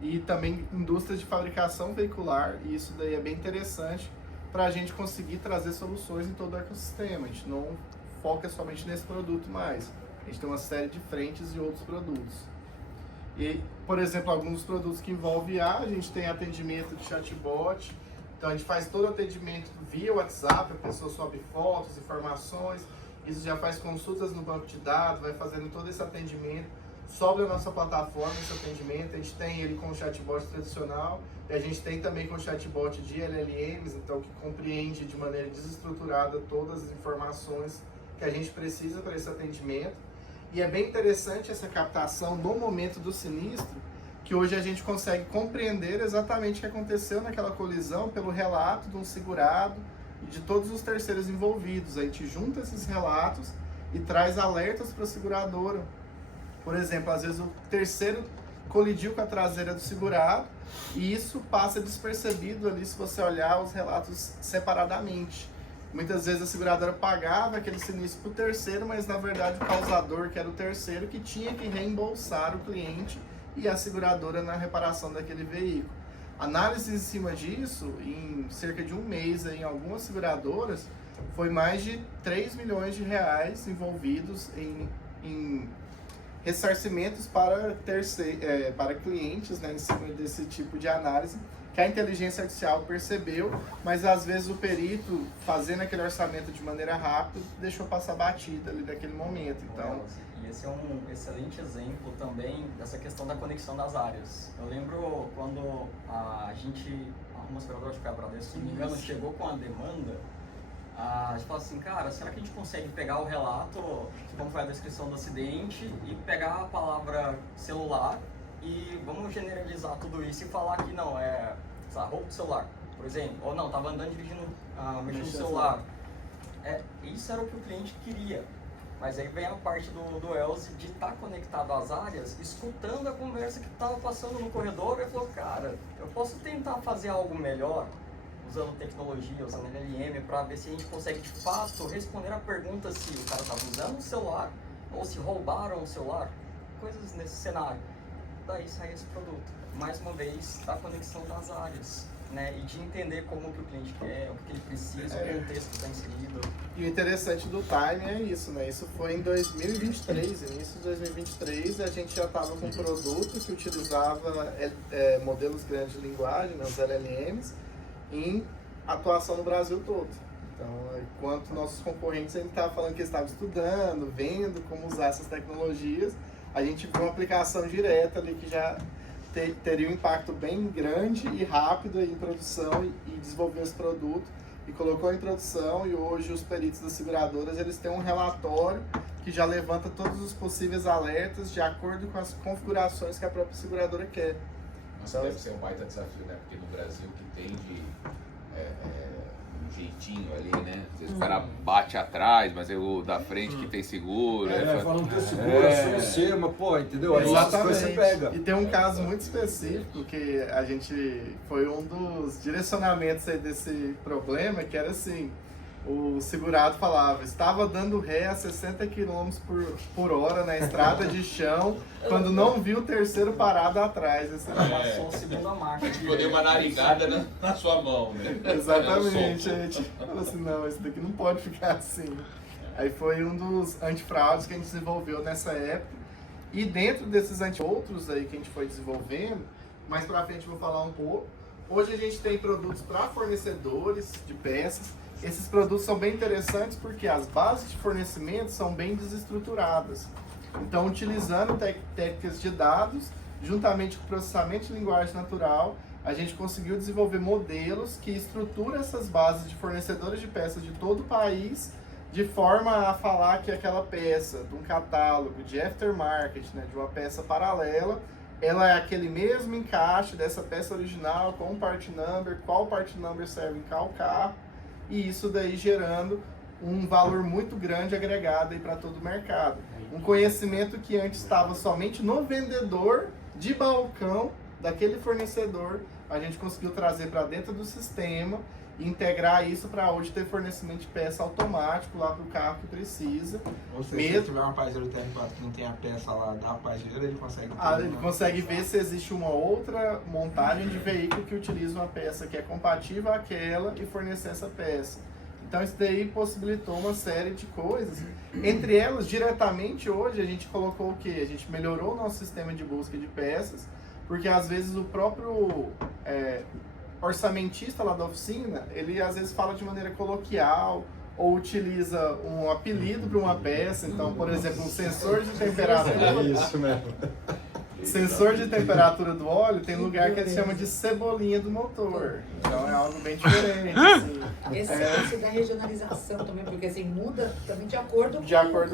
e também indústrias de fabricação veicular, e isso daí é bem interessante para a gente conseguir trazer soluções em todo o ecossistema. A gente não foca somente nesse produto mais, a gente tem uma série de frentes e outros produtos. E, por exemplo, alguns produtos que envolvem IA, a gente tem atendimento de chatbot, Então a gente faz todo o atendimento via WhatsApp, a pessoa sobe fotos, informações, isso já faz consultas no banco de dados, vai fazendo todo esse atendimento, sobe a nossa plataforma esse atendimento, a gente tem ele com o chatbot tradicional, e a gente tem também com o chatbot de LLMs, então que compreende de maneira desestruturada todas as informações que a gente precisa para esse atendimento. E é bem interessante essa captação no momento do sinistro, que hoje a gente consegue compreender exatamente o que aconteceu naquela colisão pelo relato de um segurado e de todos os terceiros envolvidos. A gente junta esses relatos e traz alertas para a seguradora. Por exemplo, às vezes o terceiro colidiu com a traseira do segurado e isso passa despercebido ali se você olhar os relatos separadamente. Muitas vezes a seguradora pagava aquele sinistro para o terceiro, mas na verdade o causador, que era o terceiro, que tinha que reembolsar o cliente e a seguradora na reparação daquele veículo. Análise em cima disso, em cerca de um mês, em algumas seguradoras, foi mais de 3 milhões de reais envolvidos em ressarcimentos para clientes, né, em cima desse tipo de análise, que a inteligência artificial percebeu, mas às vezes o perito, fazendo aquele orçamento de maneira rápida, deixou passar batida ali naquele momento. Então, e esse é um excelente exemplo também dessa questão da conexão das áreas. Eu lembro quando a gente, uma seguradora, acho que foi a Bradesco, se não me engano, chegou com a demanda, a gente falou assim, cara, será que a gente consegue pegar o relato, como foi a descrição do acidente, e pegar a palavra celular e vamos generalizar tudo isso e falar que não, roubo do celular, por exemplo, ou não, estava andando dirigindo, mexendo no celular. Isso era o que o cliente queria, mas aí vem a parte do Elze de estar conectado às áreas, escutando a conversa que estava passando no corredor e falou, cara, eu posso tentar fazer algo melhor, usando tecnologia, usando LLM, para ver se a gente consegue de fato responder a pergunta se o cara estava usando o celular ou se roubaram o celular, coisas nesse cenário. Daí sai esse produto. Mais uma vez, da conexão das áreas, né? E de entender como que o cliente quer, o que ele precisa, o contexto que está inserido. E o interessante do Time é isso, né? Isso foi em 2023, início de 2023, a gente já estava com um produto que utilizava modelos grandes de linguagem, né, os LLMs, em atuação no Brasil todo. Então, enquanto nossos concorrentes ainda estavam falando que estavam estudando, vendo como usar essas tecnologias, a gente viu uma aplicação direta ali que já teria um impacto bem grande e rápido em produção e desenvolveu esse produto e colocou em produção, e hoje os peritos das seguradoras eles têm um relatório que já levanta todos os possíveis alertas de acordo com as configurações que a própria seguradora quer. Nossa, deve ser um baita desafio, né? Porque no Brasil que tem de um jeitinho ali, né? Às vezes o cara bate atrás, mas é o da frente que tem seguro. Falando que o seguro é você, mas pô, entendeu? Aí você pega. E tem um caso muito específico que a gente foi um dos direcionamentos aí desse problema, que era assim, o segurado falava, estava dando ré a 60 km por hora na estrada de chão, quando não viu o terceiro parado atrás. Passou a segunda marcha. Tipo, deu uma narigada na sua mão, né? Exatamente, a gente falou assim, não, isso daqui não pode ficar assim. Aí foi um dos antifraudes que a gente desenvolveu nessa época. E dentro desses outros aí que a gente foi desenvolvendo, mais pra frente eu vou falar um pouco. Hoje a gente tem produtos para fornecedores de peças. Esses produtos são bem interessantes porque as bases de fornecimento são bem desestruturadas. Então, utilizando técnicas de dados, juntamente com processamento de linguagem natural, a gente conseguiu desenvolver modelos que estruturam essas bases de fornecedores de peças de todo o país, de forma a falar que aquela peça, de um catálogo, de aftermarket, né, de uma peça paralela, ela é aquele mesmo encaixe dessa peça original, com o part number, qual part number serve em qual carro, e isso daí gerando um valor muito grande agregado para todo o mercado. Um conhecimento que antes estava somente no vendedor de balcão daquele fornecedor, a gente conseguiu trazer para dentro do sistema e integrar isso para hoje ter fornecimento de peça automático lá para o carro que precisa. Ou seja, se tiver uma parceiro técnico que não tem a peça lá da parceira, ele consegue... Ele consegue ver se existe uma outra montagem de veículo que utiliza uma peça que é compatível àquela e fornecer essa peça. Então isso daí possibilitou uma série de coisas. Entre elas, diretamente hoje, a gente colocou o quê? A gente melhorou o nosso sistema de busca de peças, porque às vezes o próprio orçamentista lá da oficina, ele às vezes fala de maneira coloquial ou utiliza um apelido para uma peça. Então, por exemplo, um sensor de temperatura. Isso mesmo. Sensor de temperatura do óleo tem lugar que eles chamam de cebolinha do motor. Então é algo bem diferente. Assim. Esse lance da regionalização também, porque assim, muda também de acordo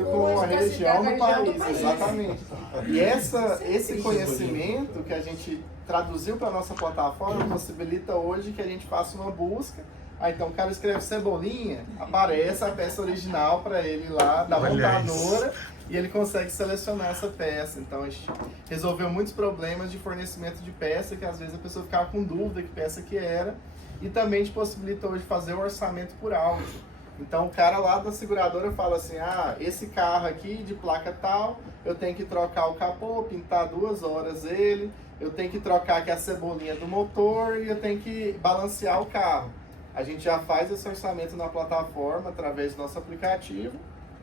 com a região do país. país. Exatamente. E esse conhecimento que a gente traduziu para a nossa plataforma possibilita hoje que a gente faça uma busca. Então o cara escreve cebolinha, aparece a peça original para ele lá da montadora e ele consegue selecionar essa peça. Então a gente resolveu muitos problemas de fornecimento de peça, que às vezes a pessoa ficava com dúvida que peça que era, e também te possibilita hoje fazer o orçamento por áudio. Então o cara lá da seguradora fala assim, esse carro aqui de placa tal, eu tenho que trocar o capô, pintar 2 horas ele, eu tenho que trocar aqui a cebolinha do motor e eu tenho que balancear o carro. A gente já faz esse orçamento na plataforma, através do nosso aplicativo.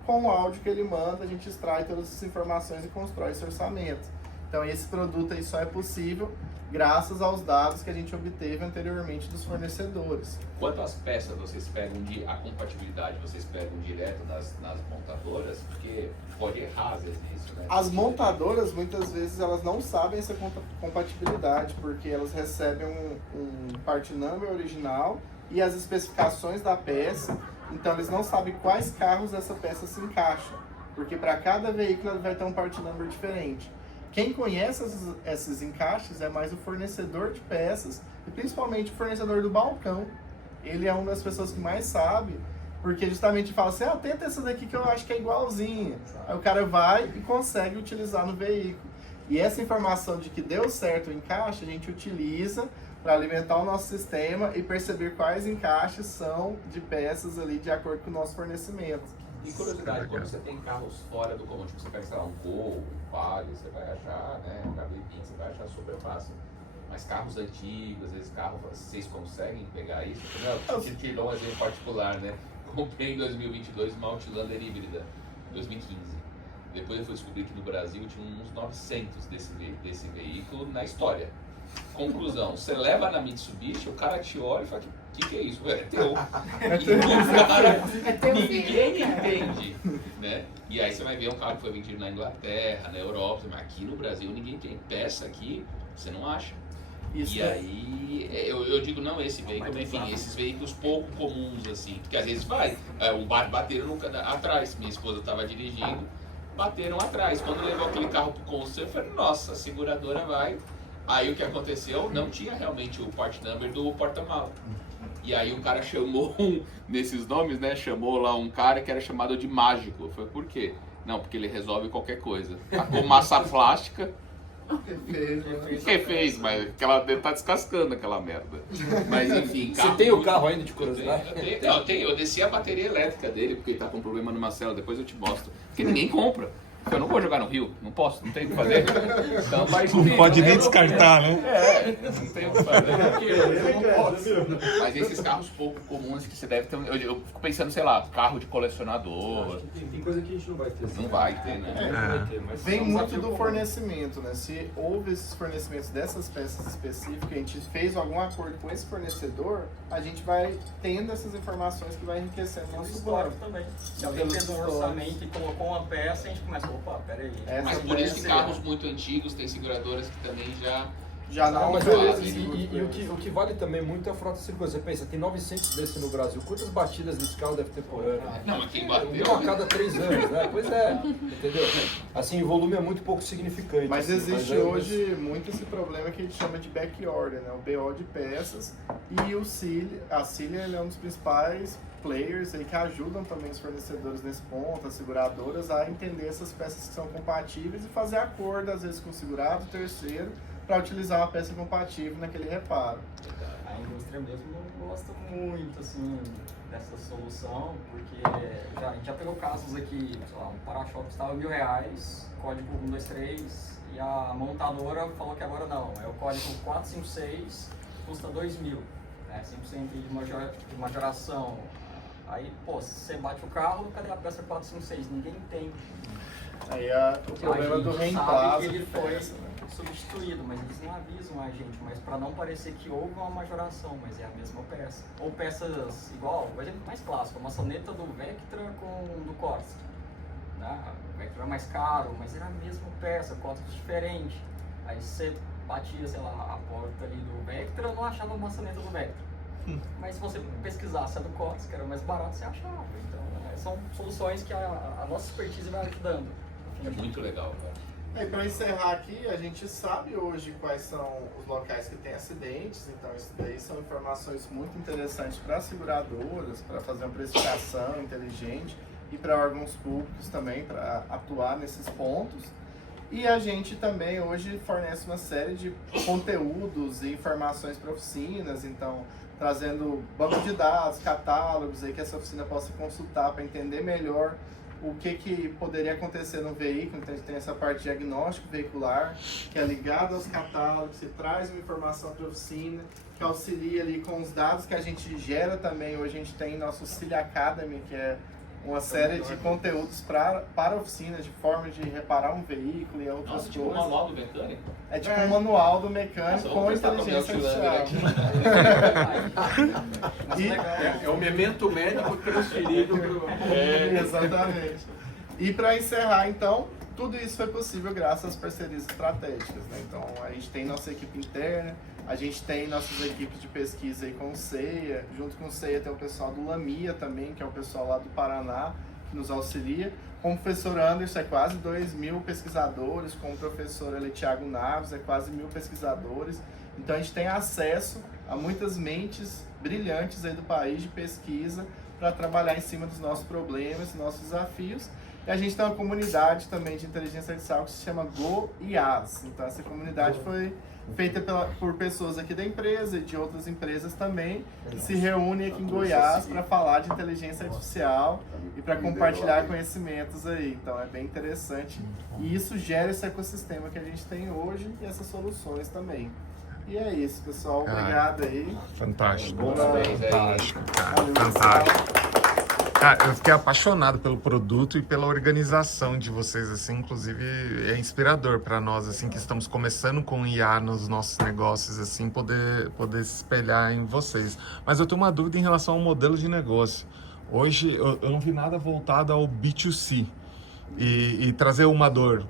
Com o áudio que ele manda, a gente extrai todas essas informações e constrói esse orçamento. Então esse produto aí só é possível graças aos dados que a gente obteve anteriormente dos fornecedores. Quanto às peças vocês pegam a compatibilidade, vocês pegam direto nas montadoras? Porque pode errar às vezes nisso, né? As montadoras, muitas vezes, elas não sabem essa compatibilidade, porque elas recebem um part number original e as especificações da peça, então eles não sabem quais carros essa peça se encaixa, porque para cada veículo ela vai ter um part number diferente. Quem conhece esses encaixes é mais o fornecedor de peças e principalmente o fornecedor do balcão. Ele é uma das pessoas que mais sabe, porque justamente fala assim, tenta essa daqui que eu acho que é igualzinha. Aí o cara vai e consegue utilizar no veículo. E essa informação de que deu certo o encaixe, a gente utiliza para alimentar o nosso sistema e perceber quais encaixes são de peças ali de acordo com o nosso fornecimento. E curiosidade, quando você tem carros fora do comum, tipo você pega, sei lá, um Gol, um Palio, você vai achar, né, um Gabrielin, você vai achar super fácil. Mas carros antigos, às vezes carros, vocês conseguem pegar isso? Não, eu te dou um exemplo particular, né? Comprei em 2022 uma Outlander híbrida, 2015. Depois eu fui descobrir que no Brasil tinha uns 900 desse veículo na história. Conclusão, você leva na Mitsubishi, o cara te olha e fala, que é isso? É teu. Ninguém entende, né? E aí você vai ver um carro que foi vendido na Inglaterra, na Europa, mas aqui no Brasil ninguém tem peça aqui, você não acha. Isso e aí, eu digo não esse veículo, mas enfim, esses veículos pouco comuns, assim, porque às vezes bateram atrás, minha esposa estava dirigindo, bateram atrás, quando levou aquele carro pro conselho, eu falei, nossa, a seguradora vai. Aí o que aconteceu, não tinha realmente o part number do porta-mala. E aí o cara chamou, nesses nomes, né, chamou lá um cara que era chamado de mágico. Eu falei, por quê? Não, porque ele resolve qualquer coisa. Tacou massa plástica. Que fez, mas tá descascando aquela merda. Mas enfim, Você tem o carro ainda de curiosidade? Eu desci a bateria elétrica dele, porque ele tá com problema numa célula, depois eu te mostro. Porque ninguém compra. Eu não vou jogar no Rio, não posso, não tenho o que fazer. Então, não pode nem descartar, né? Não tenho o que fazer, porque eu não posso. Mas esses carros pouco comuns que você deve ter. Eu fico pensando, sei lá, carro de colecionador. Tem coisa que a gente não vai ter. Não vai ter, né? Vem muito do fornecimento, né? Se houve esses fornecimentos dessas peças específicas, a gente fez algum acordo com esse fornecedor, a gente vai tendo essas informações que vai enriquecendo o nosso banco. Também. Se alguém fez um orçamento e colocou uma peça, a gente começa opa, peraí. Mas por isso que carros muito antigos tem seguradoras que também já não mas fazem. o que vale também muito é a frota circular. Você pensa, tem 900 desse no Brasil. Quantas batidas nesse carro deve ter por ano? Não, mas quem bateu? Uma a cada 3 anos, né? Pois é, entendeu? Assim, o volume é muito pouco significante. Mas assim, existe hoje muito esse problema que a gente chama de back order, né? O BO de peças. E a Cilia é um dos principais players aí que ajudam também os fornecedores nesse ponto, as seguradoras, a entender essas peças que são compatíveis e fazer acordo, às vezes, com o segurado, terceiro, para utilizar uma peça compatível naquele reparo. A indústria mesmo não gosta muito, assim, dessa solução, porque a gente já pegou casos aqui, sei lá, um para-choque estava R$1.000, código 123, e a montadora falou que agora não, é o código 456, custa R$2.000, né, 100% de majoração. Aí, pô, se você bate o carro, cadê a peça 456? Ninguém tem. Aí o problema do reemplaço de peça, né? substituído, mas eles não avisam a gente, mas para não parecer que houve uma majoração, mas é a mesma peça. Ou peças igual, o exemplo mais clássico, a maçaneta do Vectra com do Corsa. Né? O Vectra é mais caro, mas era a mesma peça, códigos diferentes. Aí você batia, sei lá, a porta ali do Vectra, eu não achava a maçaneta do Vectra. Mas se você pesquisasse a do Corsa, que era mais barato, você achava. Então, são soluções que a nossa expertise vai ajudando. É muito legal, cara. E para encerrar aqui, a gente sabe hoje quais são os locais que têm acidentes, então isso daí são informações muito interessantes para seguradoras, para fazer uma precificação inteligente e para órgãos públicos também, para atuar nesses pontos. E a gente também hoje fornece uma série de conteúdos e informações para oficinas, então trazendo banco de dados, catálogos aí que essa oficina possa consultar para entender melhor o que poderia acontecer no veículo. Então a gente tem essa parte de diagnóstico veicular, que é ligado aos catálogos, que traz uma informação para a oficina, que auxilia ali com os dados que a gente gera também. Hoje a gente tem nosso Auxilia Academy, que é uma série de conteúdos para oficinas, de forma de reparar um veículo e outras coisas. Tipo um manual do mecânico? É tipo um manual do mecânico com inteligência artificial. É o memento médico transferido pro... Exatamente. E para encerrar, então, tudo isso foi possível graças às parcerias estratégicas, né? Então, a gente tem nossa equipe interna, a gente tem nossas equipes de pesquisa aí com o CEIA, junto com o CEIA tem o pessoal do LAMIA também, que é o pessoal lá do Paraná, que nos auxilia. Com o professor Anderson, é quase 2.000 pesquisadores, com o professor Thiago Naves, é quase 1.000 pesquisadores. Então, a gente tem acesso a muitas mentes brilhantes aí do país de pesquisa para trabalhar em cima dos nossos problemas, dos nossos desafios. E a gente tem uma comunidade também de inteligência artificial que se chama GoIAS. Então, essa comunidade foi feita por pessoas aqui da empresa e de outras empresas também, que se reúnem aqui em Goiás para falar de inteligência artificial e para compartilhar conhecimentos aí. Então, é bem interessante. E isso gera esse ecossistema que a gente tem hoje e essas soluções também. E é isso, pessoal. Obrigado aí. Fantástico. Fantástico, cara. Fantástico. Cara, eu fiquei apaixonado pelo produto e pela organização de vocês, assim, inclusive é inspirador para nós, assim, que estamos começando com IA nos nossos negócios, assim, poder se espelhar em vocês. Mas eu tenho uma dúvida em relação ao modelo de negócio. Hoje eu não vi nada voltado ao B2C. E trazer uma dor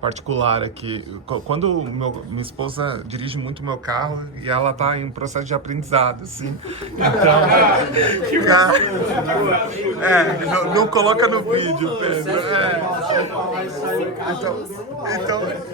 particular aqui. Quando minha esposa dirige muito meu carro e ela está em processo de aprendizado, assim. Então, não coloca no vídeo, Pedro.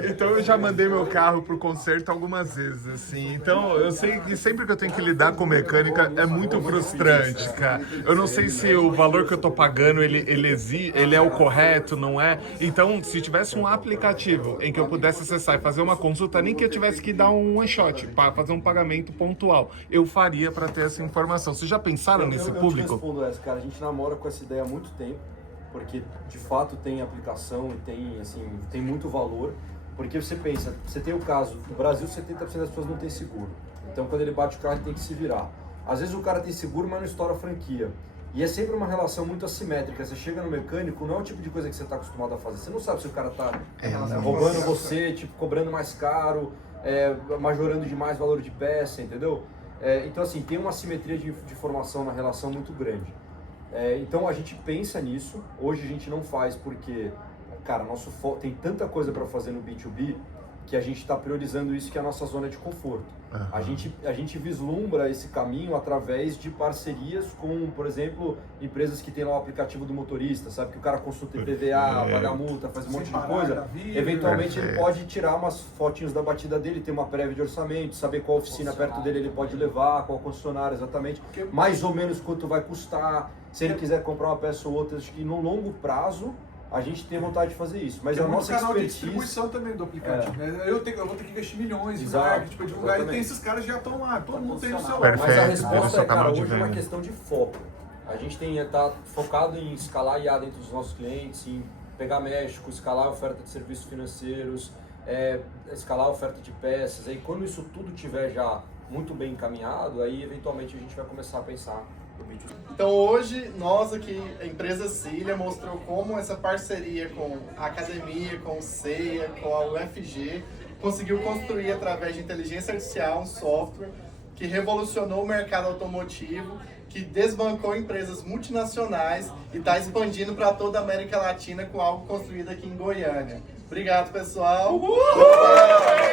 Então eu já mandei meu carro pro conserto algumas vezes, assim. Então eu sei que sempre que eu tenho que lidar com mecânica é muito frustrante, cara. Eu não sei se o valor que eu tô pagando ele é o correto, não é? Então, se tivesse um aplicativo em que eu pudesse acessar e fazer uma consulta, nem que eu tivesse que dar um one shot para fazer um pagamento pontual, eu faria para ter essa informação. Vocês já pensaram nesse público? Eu te respondo essa, cara. A gente namora com essa ideia há muito tempo, porque de fato tem aplicação e tem muito valor. Porque você pensa, você tem o caso, no Brasil 70% das pessoas não tem seguro. Então, quando ele bate o carro, ele tem que se virar. Às vezes o cara tem seguro, mas não estoura a franquia. E é sempre uma relação muito assimétrica. Você chega no mecânico, não é o tipo de coisa que você está acostumado a fazer. Você não sabe se o cara está roubando você, tipo, cobrando mais caro, majorando demais valor de peça, entendeu? Então, assim, tem uma assimetria de formação na relação muito grande. Então, a gente pensa nisso. Hoje a gente não faz porque, cara, tem tanta coisa para fazer no B2B que a gente está priorizando isso, que é a nossa zona de conforto. Uhum. A gente vislumbra esse caminho através de parcerias com, por exemplo, empresas que tem lá o aplicativo do motorista, sabe? Que o cara consulta IPVA, paga multa, faz um monte de coisa. Eventualmente ele pode tirar umas fotinhos da batida dele, ter uma prévia de orçamento, saber qual oficina perto dele ele pode levar, qual concessionário exatamente, mais ou menos quanto vai custar, se ele quiser comprar uma peça ou outra. Acho que no longo prazo a gente tem vontade de fazer isso, mas a nossa canal expertise... de distribuição também do aplicativo, né? Eu vou ter que investir milhões em marketing para divulgar, exatamente. E tem esses caras que já estão lá, todo mundo tem no celular. Perfeito. Mas a resposta cara, hoje é uma questão de foco. A gente tá focado em escalar IA dentro dos nossos clientes, em pegar México, escalar a oferta de serviços financeiros, escalar a oferta de peças. Aí quando isso tudo tiver já muito bem encaminhado, aí eventualmente a gente vai começar a pensar. Então hoje, nós aqui, a empresa Cília, mostrou como essa parceria com a academia, com o CEIA, com a UFG, conseguiu construir, através de inteligência artificial, um software que revolucionou o mercado automotivo, que desbancou empresas multinacionais e está expandindo para toda a América Latina com algo construído aqui em Goiânia. Obrigado, pessoal! Uhul!